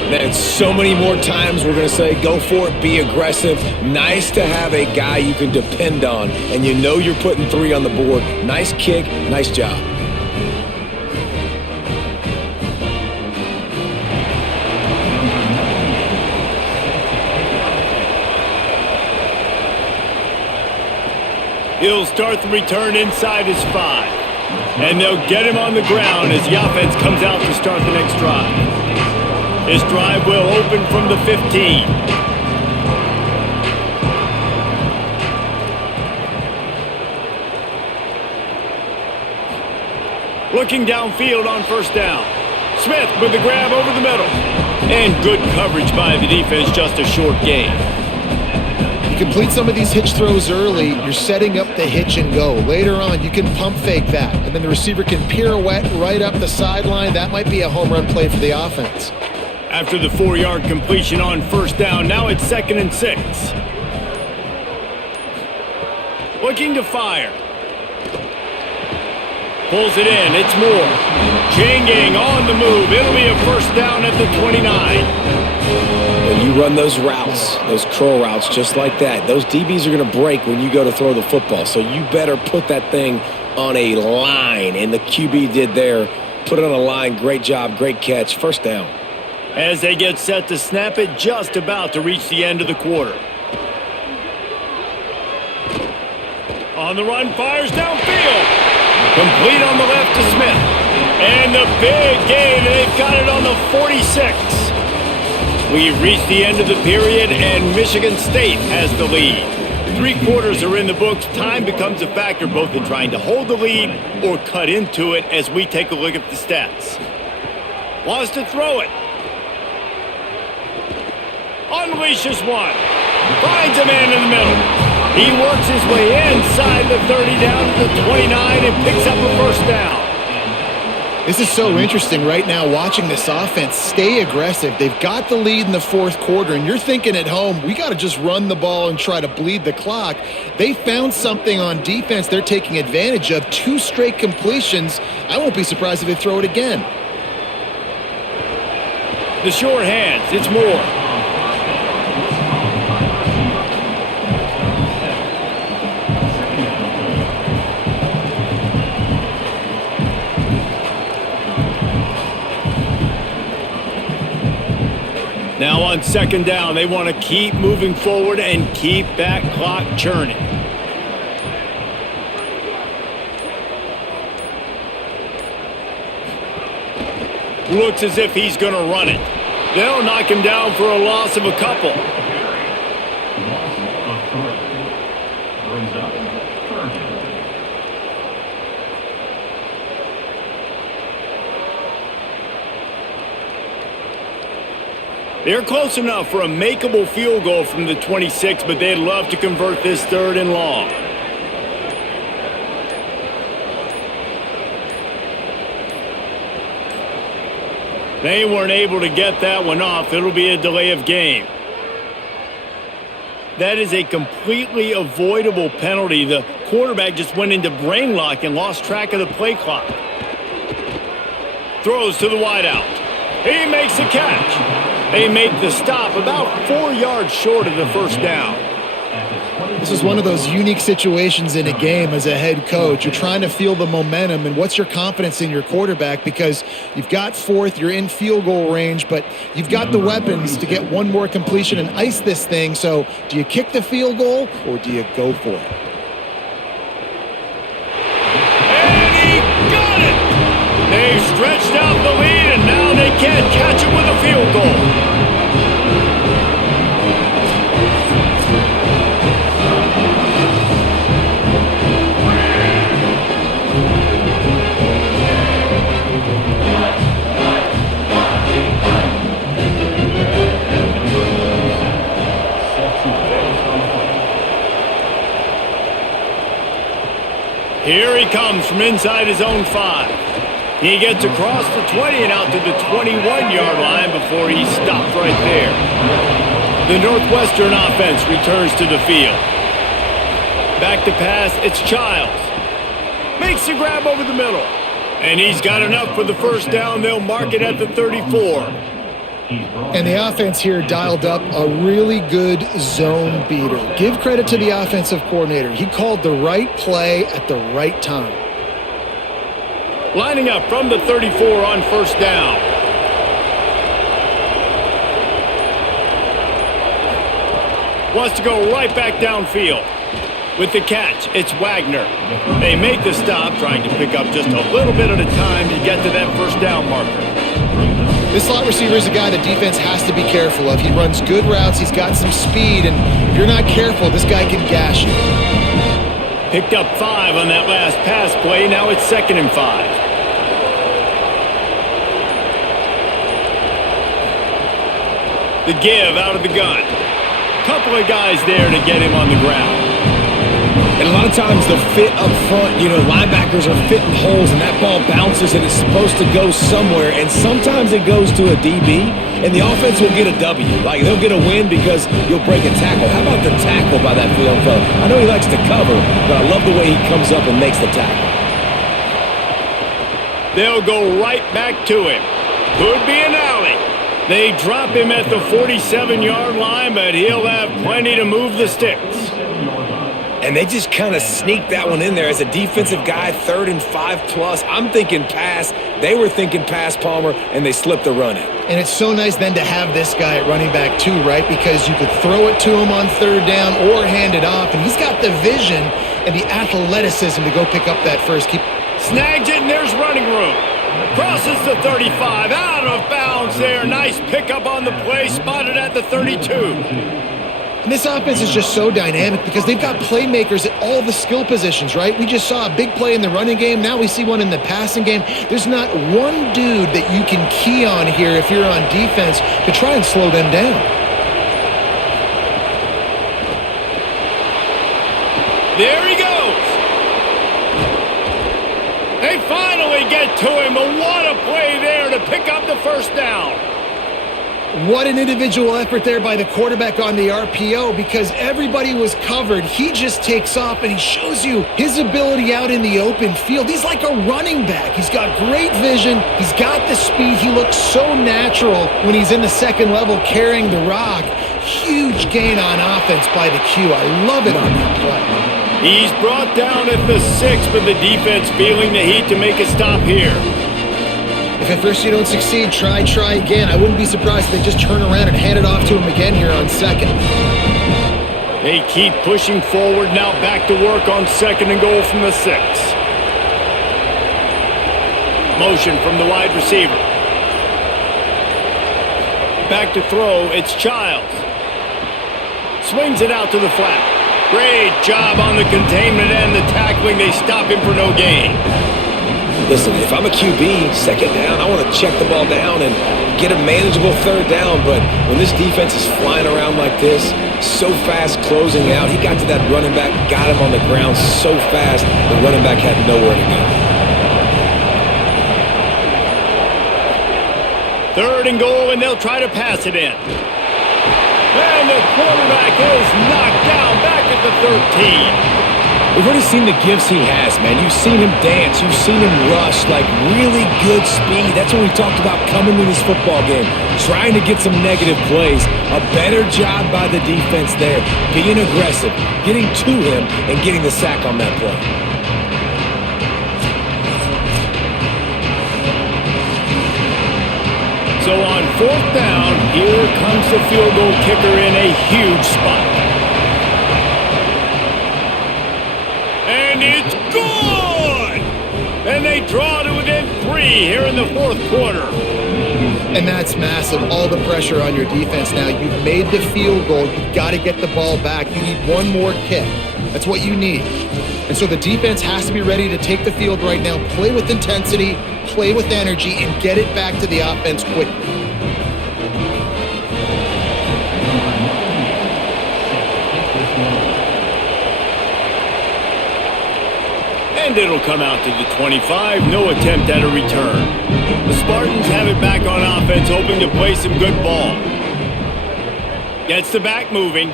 Man, so many more times we're going to say, go for it, be aggressive. Nice to have a guy you can depend on, and you know you're putting 3 on the board. Nice kick, nice job. He'll start the return inside his 5. And they'll get him on the ground as the offense comes out to start the next drive. His drive will open from the 15. Looking downfield on first down. Smith with the grab over the middle. And good coverage by the defense, just a short gain. You complete some of these hitch throws early, you're setting up the hitch and go. Later on, you can pump fake that, and then the receiver can pirouette right up the sideline. That might be a home run play for the offense. After the 4-yard completion on first down, now it's 2nd and 6. Looking to fire. Pulls it in, it's Moore. Chain gang on the move. It'll be a first down at the 29. When you run those routes, those curl routes just like that, those DBs are going to break when you go to throw the football. So you better put that thing on a line, and the QB did there. Put it on a line. Great job, great catch. First down. As they get set to snap it, just about to reach the end of the quarter. On the run, fires downfield. Complete on the left to Smith. And the big gain, and they've got it on the 46. We've reached the end of the period, and Michigan State has the lead. 3 quarters are in the books. Time becomes a factor both in trying to hold the lead or cut into it as we take a look at the stats. Wants to throw it. Unleashes one. Finds a man in the middle. He works his way inside the 30 down to the 29 and picks up a first down. This is so interesting right now, watching this offense stay aggressive. They've got the lead in the 4th quarter, and you're thinking at home, we got to just run the ball and try to bleed the clock. They found something on defense they're taking advantage of. 2 straight completions. I won't be surprised if they throw it again. The short hands, it's Moore. Now on 2nd down, they want to keep moving forward and keep that clock churning. Looks as if he's going to run it. They'll knock him down for a loss of a couple. Loss of 3. Brings up 3rd. They're close enough for a makeable field goal from the 26, but they'd love to convert this 3rd and long. They weren't able to get that one off. It'll be a delay of game. That is a completely avoidable penalty. The quarterback just went into brain lock and lost track of the play clock. Throws to the wideout. He makes the catch. They make the stop about 4 yards short of the first down. This is one of those unique situations in a game as a head coach. You're trying to feel the momentum, and what's your confidence in your quarterback, because you've got 4th, you're in field goal range, but you've got the weapons to get one more completion and ice this thing. So do you kick the field goal or do you go for it? And he got it! They've stretched out the lead, and now they can't catch it with a field goal. Here he comes from inside his own 5. He gets across the 20 and out to the 21-yard line before he stopped right there. The Northwestern offense returns to the field. Back to pass, it's Childs. Makes the grab over the middle. And he's got enough for the first down. They'll mark it at the 34. And the offense here dialed up a really good zone beater. Give credit to the offensive coordinator. He called the right play at the right time. Lining up from the 34 on first down. Wants to go right back downfield. With the catch, it's Wagner. They make the stop, trying to pick up just a little bit at a time to get to that first down marker. This slot receiver is a guy the defense has to be careful of. He runs good routes, he's got some speed, and if you're not careful, this guy can gash you. Picked up 5 on that last pass play. Now it's 2nd and 5. The give out of the gun. Couple of guys there to get him on the ground. And a lot of times the fit up front, linebackers are fitting holes and that ball bounces and it's supposed to go somewhere. And sometimes it goes to a DB and the offense will get a W. Like they'll get a win because you'll break a tackle. How about the tackle by that young fella? I know he likes to cover, but I love the way he comes up and makes the tackle. They'll go right back to him. Could be an alley. They drop him at the 47-yard line, but he'll have plenty to move the sticks. And they just kind of sneak that one in there as a defensive guy, 3rd and 5+. I'm thinking pass. They were thinking pass, Palmer, and they slipped the run in. And it's so nice then to have this guy at running back too, right? Because you could throw it to him on 3rd down or hand it off, and he's got the vision and the athleticism to go pick up that first keep. Snags it, and there's running room. Crosses the 35, out of bounds there. Nice pickup on the play, spotted at the 32. And this offense is just so dynamic because they've got playmakers at all the skill positions, right? We just saw a big play in the running game. Now we see one in the passing game. There's not one dude that you can key on here if you're on defense to try and slow them down. There he goes. They finally get to him, but what a play there to pick up the first down. What an individual effort there by the quarterback on the RPO because everybody was covered. He just takes off and he shows you his ability out in the open field. He's like a running back. He's got great vision. He's got the speed. He looks so natural when he's in the second level carrying the rock. Huge gain on offense by the Q. I love it on that play. He's brought down at the 6, but the defense feeling the heat to make a stop here. If at first you don't succeed, try again. I wouldn't be surprised if they just turn around and hand it off to him again here on 2nd. They keep pushing forward, now back to work on 2nd and goal from the 6. Motion from the wide receiver. Back to throw, it's Childs. Swings it out to the flat. Great job on the containment and the tackling. They stop him for no gain. Listen, if I'm a QB, 2nd down, I want to check the ball down and get a manageable 3rd down. But when this defense is flying around like this, so fast closing out, he got to that running back, got him on the ground so fast, the running back had nowhere to go. 3rd and goal, and they'll try to pass it in. And the quarterback is knocked down back at the 13. We've already seen the gifts he has, man. You've seen him dance. You've seen him rush, like really good speed. That's what we talked about coming to this football game, trying to get some negative plays. A better job by the defense there, being aggressive, getting to him, and getting the sack on that play. So on 4th down, here comes the field goal kicker in a huge spot. And it's good! And they draw to within 3 here in the 4th quarter. And that's massive. All the pressure on your defense now. You've made the field goal. You've got to get the ball back. You need one more kick. That's what you need. And so the defense has to be ready to take the field right now, play with intensity, play with energy, and get it back to the offense quickly. And it'll come out to the 25. No attempt at a return. The Spartans have it back on offense, hoping to play some good ball. Gets the back moving.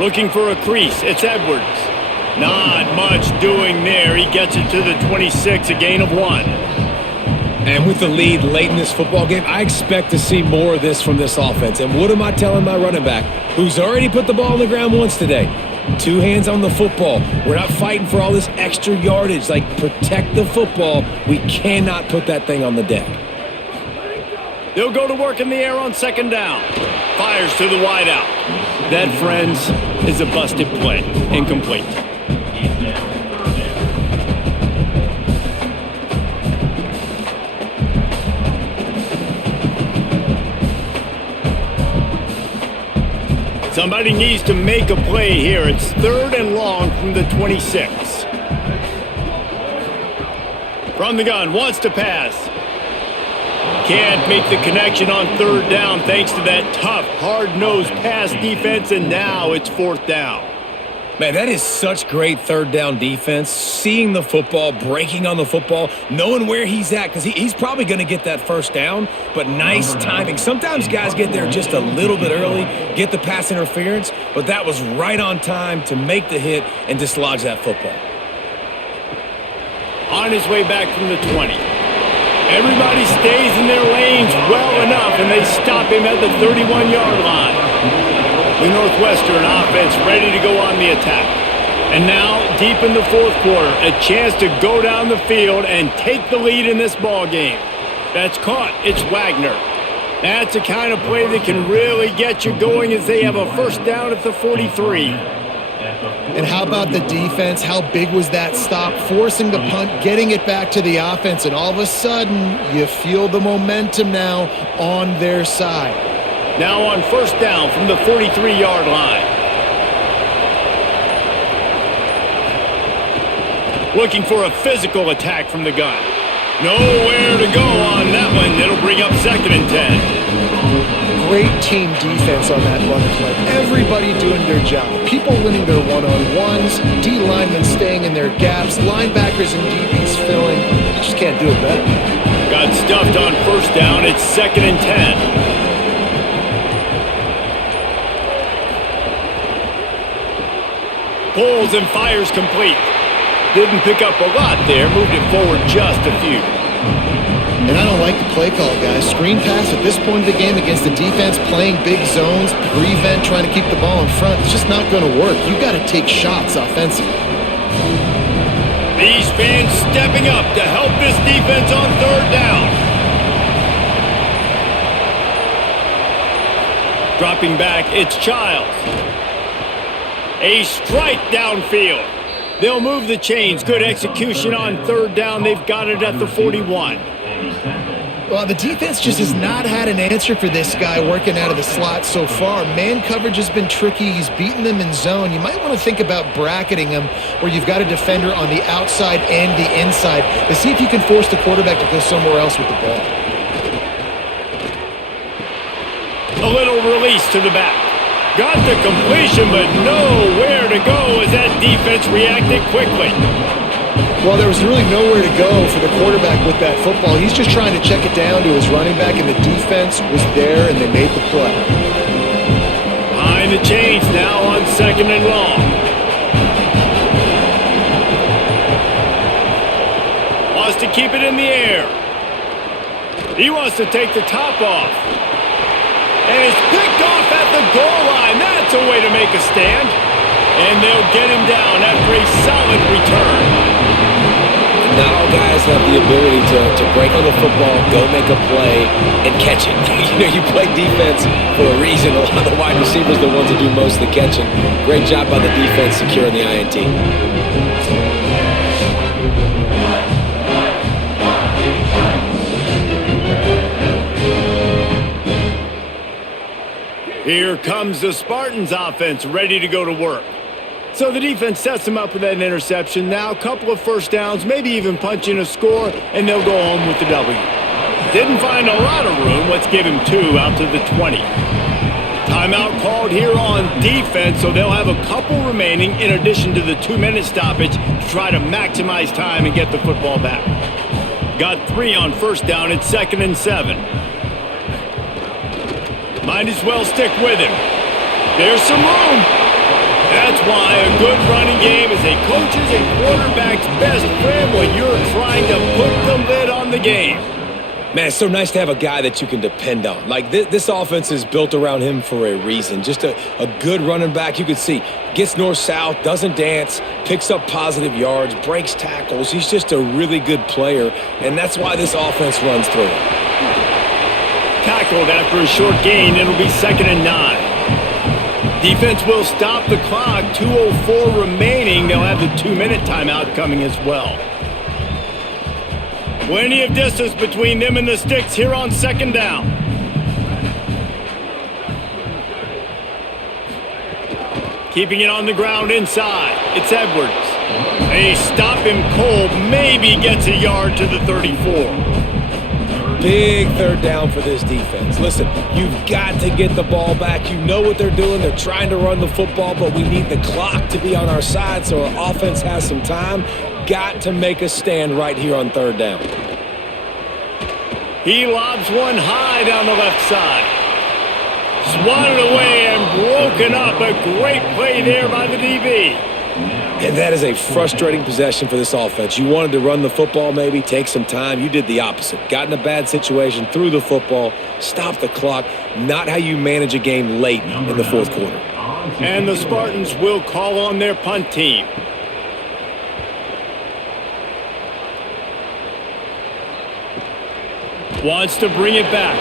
Looking for a crease. It's Edwards. Not much doing there. He gets it to the 26, a gain of 1. And with the lead late in this football game, I expect to see more of this from this offense. And what am I telling my running back, who's already put the ball on the ground once today? 2 hands on the football. We're not fighting for all this extra yardage. Like, protect the football. We cannot put that thing on the deck. They'll go to work in the air on second down. Fires to the wideout. That, friends, is a busted play. Incomplete. Somebody needs to make a play here. It's 3rd and long from the 26. From the gun, wants to pass. Can't make the connection on 3rd down thanks to that tough, hard-nosed pass defense, and now it's 4th down. Man, that is such great 3rd down defense. Seeing the football, breaking on the football, knowing where he's at, because he's probably going to get that 1st down, but nice timing. Sometimes guys get there just a little bit early, get the pass interference, but that was right on time to make the hit and dislodge that football. On his way back from the 20. Everybody stays in their lanes well enough, and they stop him at the 31-yard line. The Northwestern offense ready to go on the attack. And now, deep in the 4th quarter, a chance to go down the field and take the lead in this ball game. That's caught. It's Wagner. That's the kind of play that can really get you going as they have a 1st down at the 43. And how about the defense? How big was that stop? Forcing the punt, getting it back to the offense, and all of a sudden, you feel the momentum now on their side. Now on 1st down from the 43-yard line. Looking for a physical attack from the gun. Nowhere to go on that one. It'll bring up 2nd and 10. Great team defense on that run play. Everybody doing their job. People winning their one-on-ones, D linemen staying in their gaps, linebackers and DBs filling. You just can't do it better. Got stuffed on 1st down. It's 2nd and 10. Pulls and fires complete. Didn't pick up a lot there. Moved it forward just a few. And I don't like the play call, guys. Screen pass at this point of the game against the defense playing big zones, prevent, trying to keep the ball in front. It's just not going to work. You got to take shots offensively. These fans stepping up to help this defense on 3rd down. Dropping back, it's Childs. A strike downfield. They'll move the chains. Good execution on 3rd down. They've got it at the 41. Well, the defense just has not had an answer for this guy working out of the slot so far. Man coverage has been tricky. He's beaten them in zone. You might want to think about bracketing him where you've got a defender on the outside and the inside to see if you can force the quarterback to go somewhere else with the ball. A little release to the back. Got the completion, but nowhere to go as that defense reacted quickly. Well, there was really nowhere to go for the quarterback with that football. He's just trying to check it down to his running back, and the defense was there, and they made the play. Behind the chains now on 2nd and long. Wants to keep it in the air. He wants to take the top off. And it's picked off at the goal line. That's a way to make a stand. And they'll get him down after a solid return. Not all guys have the ability to break on the football, go make a play, and catch it. You play defense for a reason. A lot of the wide receivers are the ones that do most of the catching. Great job by the defense securing the INT. Here comes the Spartans offense ready to go to work. So the defense sets them up with that interception. Now a couple of 1st downs, maybe even punch in a score, and they'll go home with the W. Didn't find a lot of room. Let's give him 2 out to the 20. Timeout called here on defense, so they'll have a couple remaining in addition to the 2-minute stoppage to try to maximize time and get the football back. Got 3 on 1st down. It's 2nd and 7. Might as well stick with him. There's some room. That's why a good running game is a coach's and quarterback's best friend when you're trying to put the lid on the game. Man, it's so nice to have a guy that you can depend on. Like, this offense is built around him for a reason. Just a good running back. You can see, gets north-south, doesn't dance, picks up positive yards, breaks tackles. He's just a really good player, and that's why this offense runs through him. Tackled after a short gain. It'll be 2nd and 9. Defense will stop the clock. 2:04 remaining. They'll have the 2-minute timeout coming as well. Plenty of distance between them and the sticks here on 2nd down. Keeping it on the ground inside. It's Edwards. They stop him cold. Maybe gets a yard to the 34. Big 3rd down for this defense. Listen, you've got to get the ball back. You know what they're doing. They're trying to run the football, but we need the clock to be on our side so our offense has some time. Got to make a stand right here on 3rd down. He lobs one high down the left side. Swatted away and broken up. A great play there by the DB. And that is a frustrating possession for this offense. You wanted to run the football, maybe take some time. You did the opposite. Got in a bad situation, threw the football, stopped the clock. Not how you manage a game late in the 4th quarter. And the Spartans will call on their punt team. Wants to bring it back.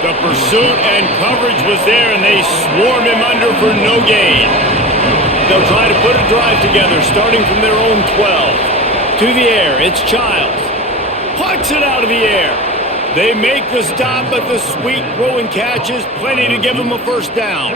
The pursuit and coverage was there, and they swarm him under for no gain. They'll try to put a drive together, starting from their own 12. To the air, it's Childs. Plucks it out of the air. They make the stop, but the sweet throw and catch is plenty to give them a 1st down.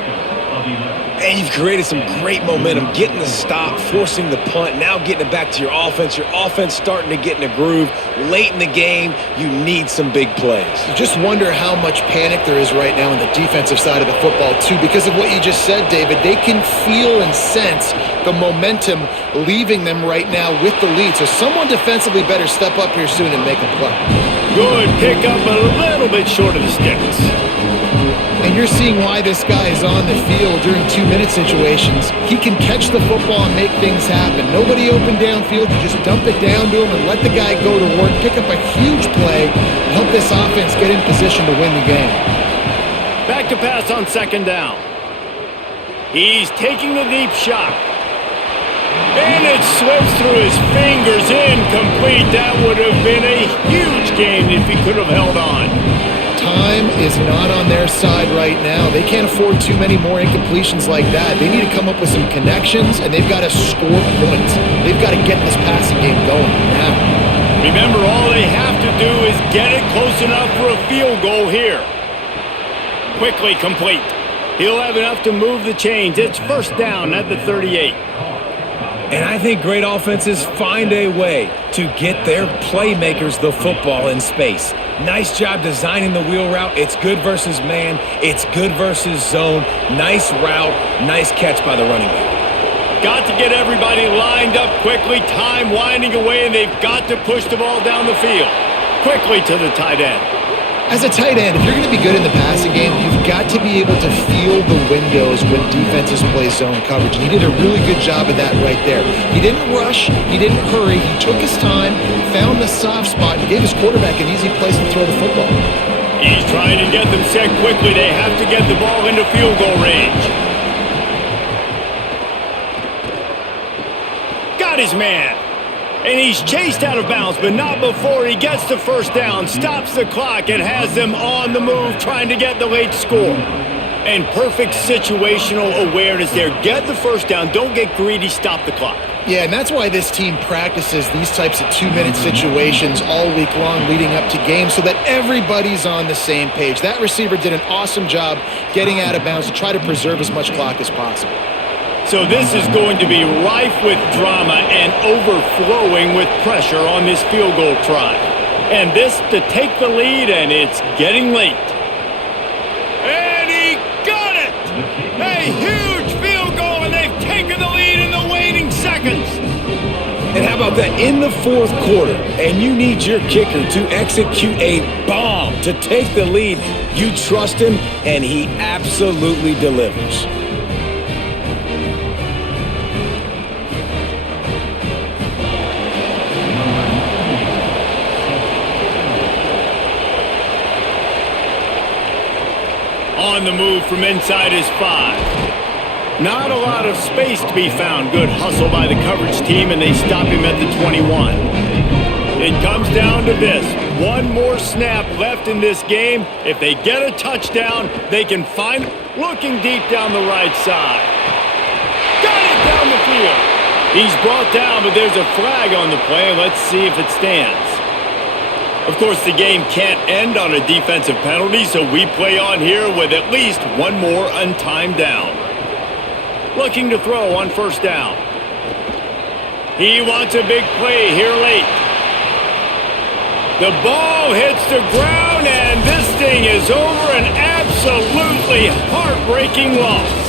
And you've created some great momentum, getting the stop, forcing the punt, now getting it back to your offense. Your offense starting to get in a groove. Late in the game, you need some big plays. You just wonder how much panic there is right now on the defensive side of the football, too, because of what you just said, David. They can feel and sense the momentum leaving them right now with the lead. So someone defensively better step up here soon and make a play. Good pickup, a little bit short of the sticks. And you're seeing why this guy is on the field during 2-minute situations. He can catch the football and make things happen. Nobody open downfield. You just dump it down to him and let the guy go to work, pick up a huge play, and help this offense get in position to win the game. Back to pass on 2nd down. He's taking the deep shot. And it slips through his fingers, incomplete. That would have been a huge gain if he could have held on. Time is not on their side right now. They can't afford too many more incompletions like that. They need to come up with some connections, and they've got to score points. They've got to get this passing game going now. Remember, all they have to do is get it close enough for a field goal here. Quickly complete. He'll have enough to move the chains. It's 1st down at the 38. And I think great offenses find a way to get their playmakers the football in space. Nice job designing the wheel route. It's good versus man. It's good versus zone. Nice route. Nice catch by the running back. Got to get everybody lined up quickly. Time winding away, and they've got to push the ball down the field. Quickly to the tight end. As a tight end, if you're going to be good in the passing game, you've got to be able to feel the windows when defenses play zone coverage. And he did a really good job of that right there. He didn't rush. He didn't hurry. He took his time, found the soft spot, and gave his quarterback an easy place to throw the football. He's trying to get them set quickly. They have to get the ball into field goal range. Got his man. And he's chased out of bounds, but not before he gets the 1st down, stops the clock, and has them on the move trying to get the late score. And perfect situational awareness there. Get the 1st down. Don't get greedy. Stop the clock. Yeah, and that's why this team practices these types of 2-minute situations all week long leading up to games so that everybody's on the same page. That receiver did an awesome job getting out of bounds to try to preserve as much clock as possible. So this is going to be rife with drama and overflowing with pressure on this field goal try. And this to take the lead, and it's getting late. And he got it! A huge field goal, and they've taken the lead in the waning seconds. And how about that? In the 4th quarter, and you need your kicker to execute a bomb to take the lead. You trust him, and he absolutely delivers. on the move from inside his 5. Not a lot of space to be found. Good hustle by the coverage team, and they stop him at the 21. It comes down to this. One more snap left in this game. If they get a touchdown, they can find looking deep down the right side. Got it down the field. He's brought down, but there's a flag on the play. Let's see if it stands. Of course, the game can't end on a defensive penalty, so we play on here with at least one more untimed down. Looking to throw on first down. He wants a big play here late. The ball hits the ground, and this thing is over. An absolutely heartbreaking loss.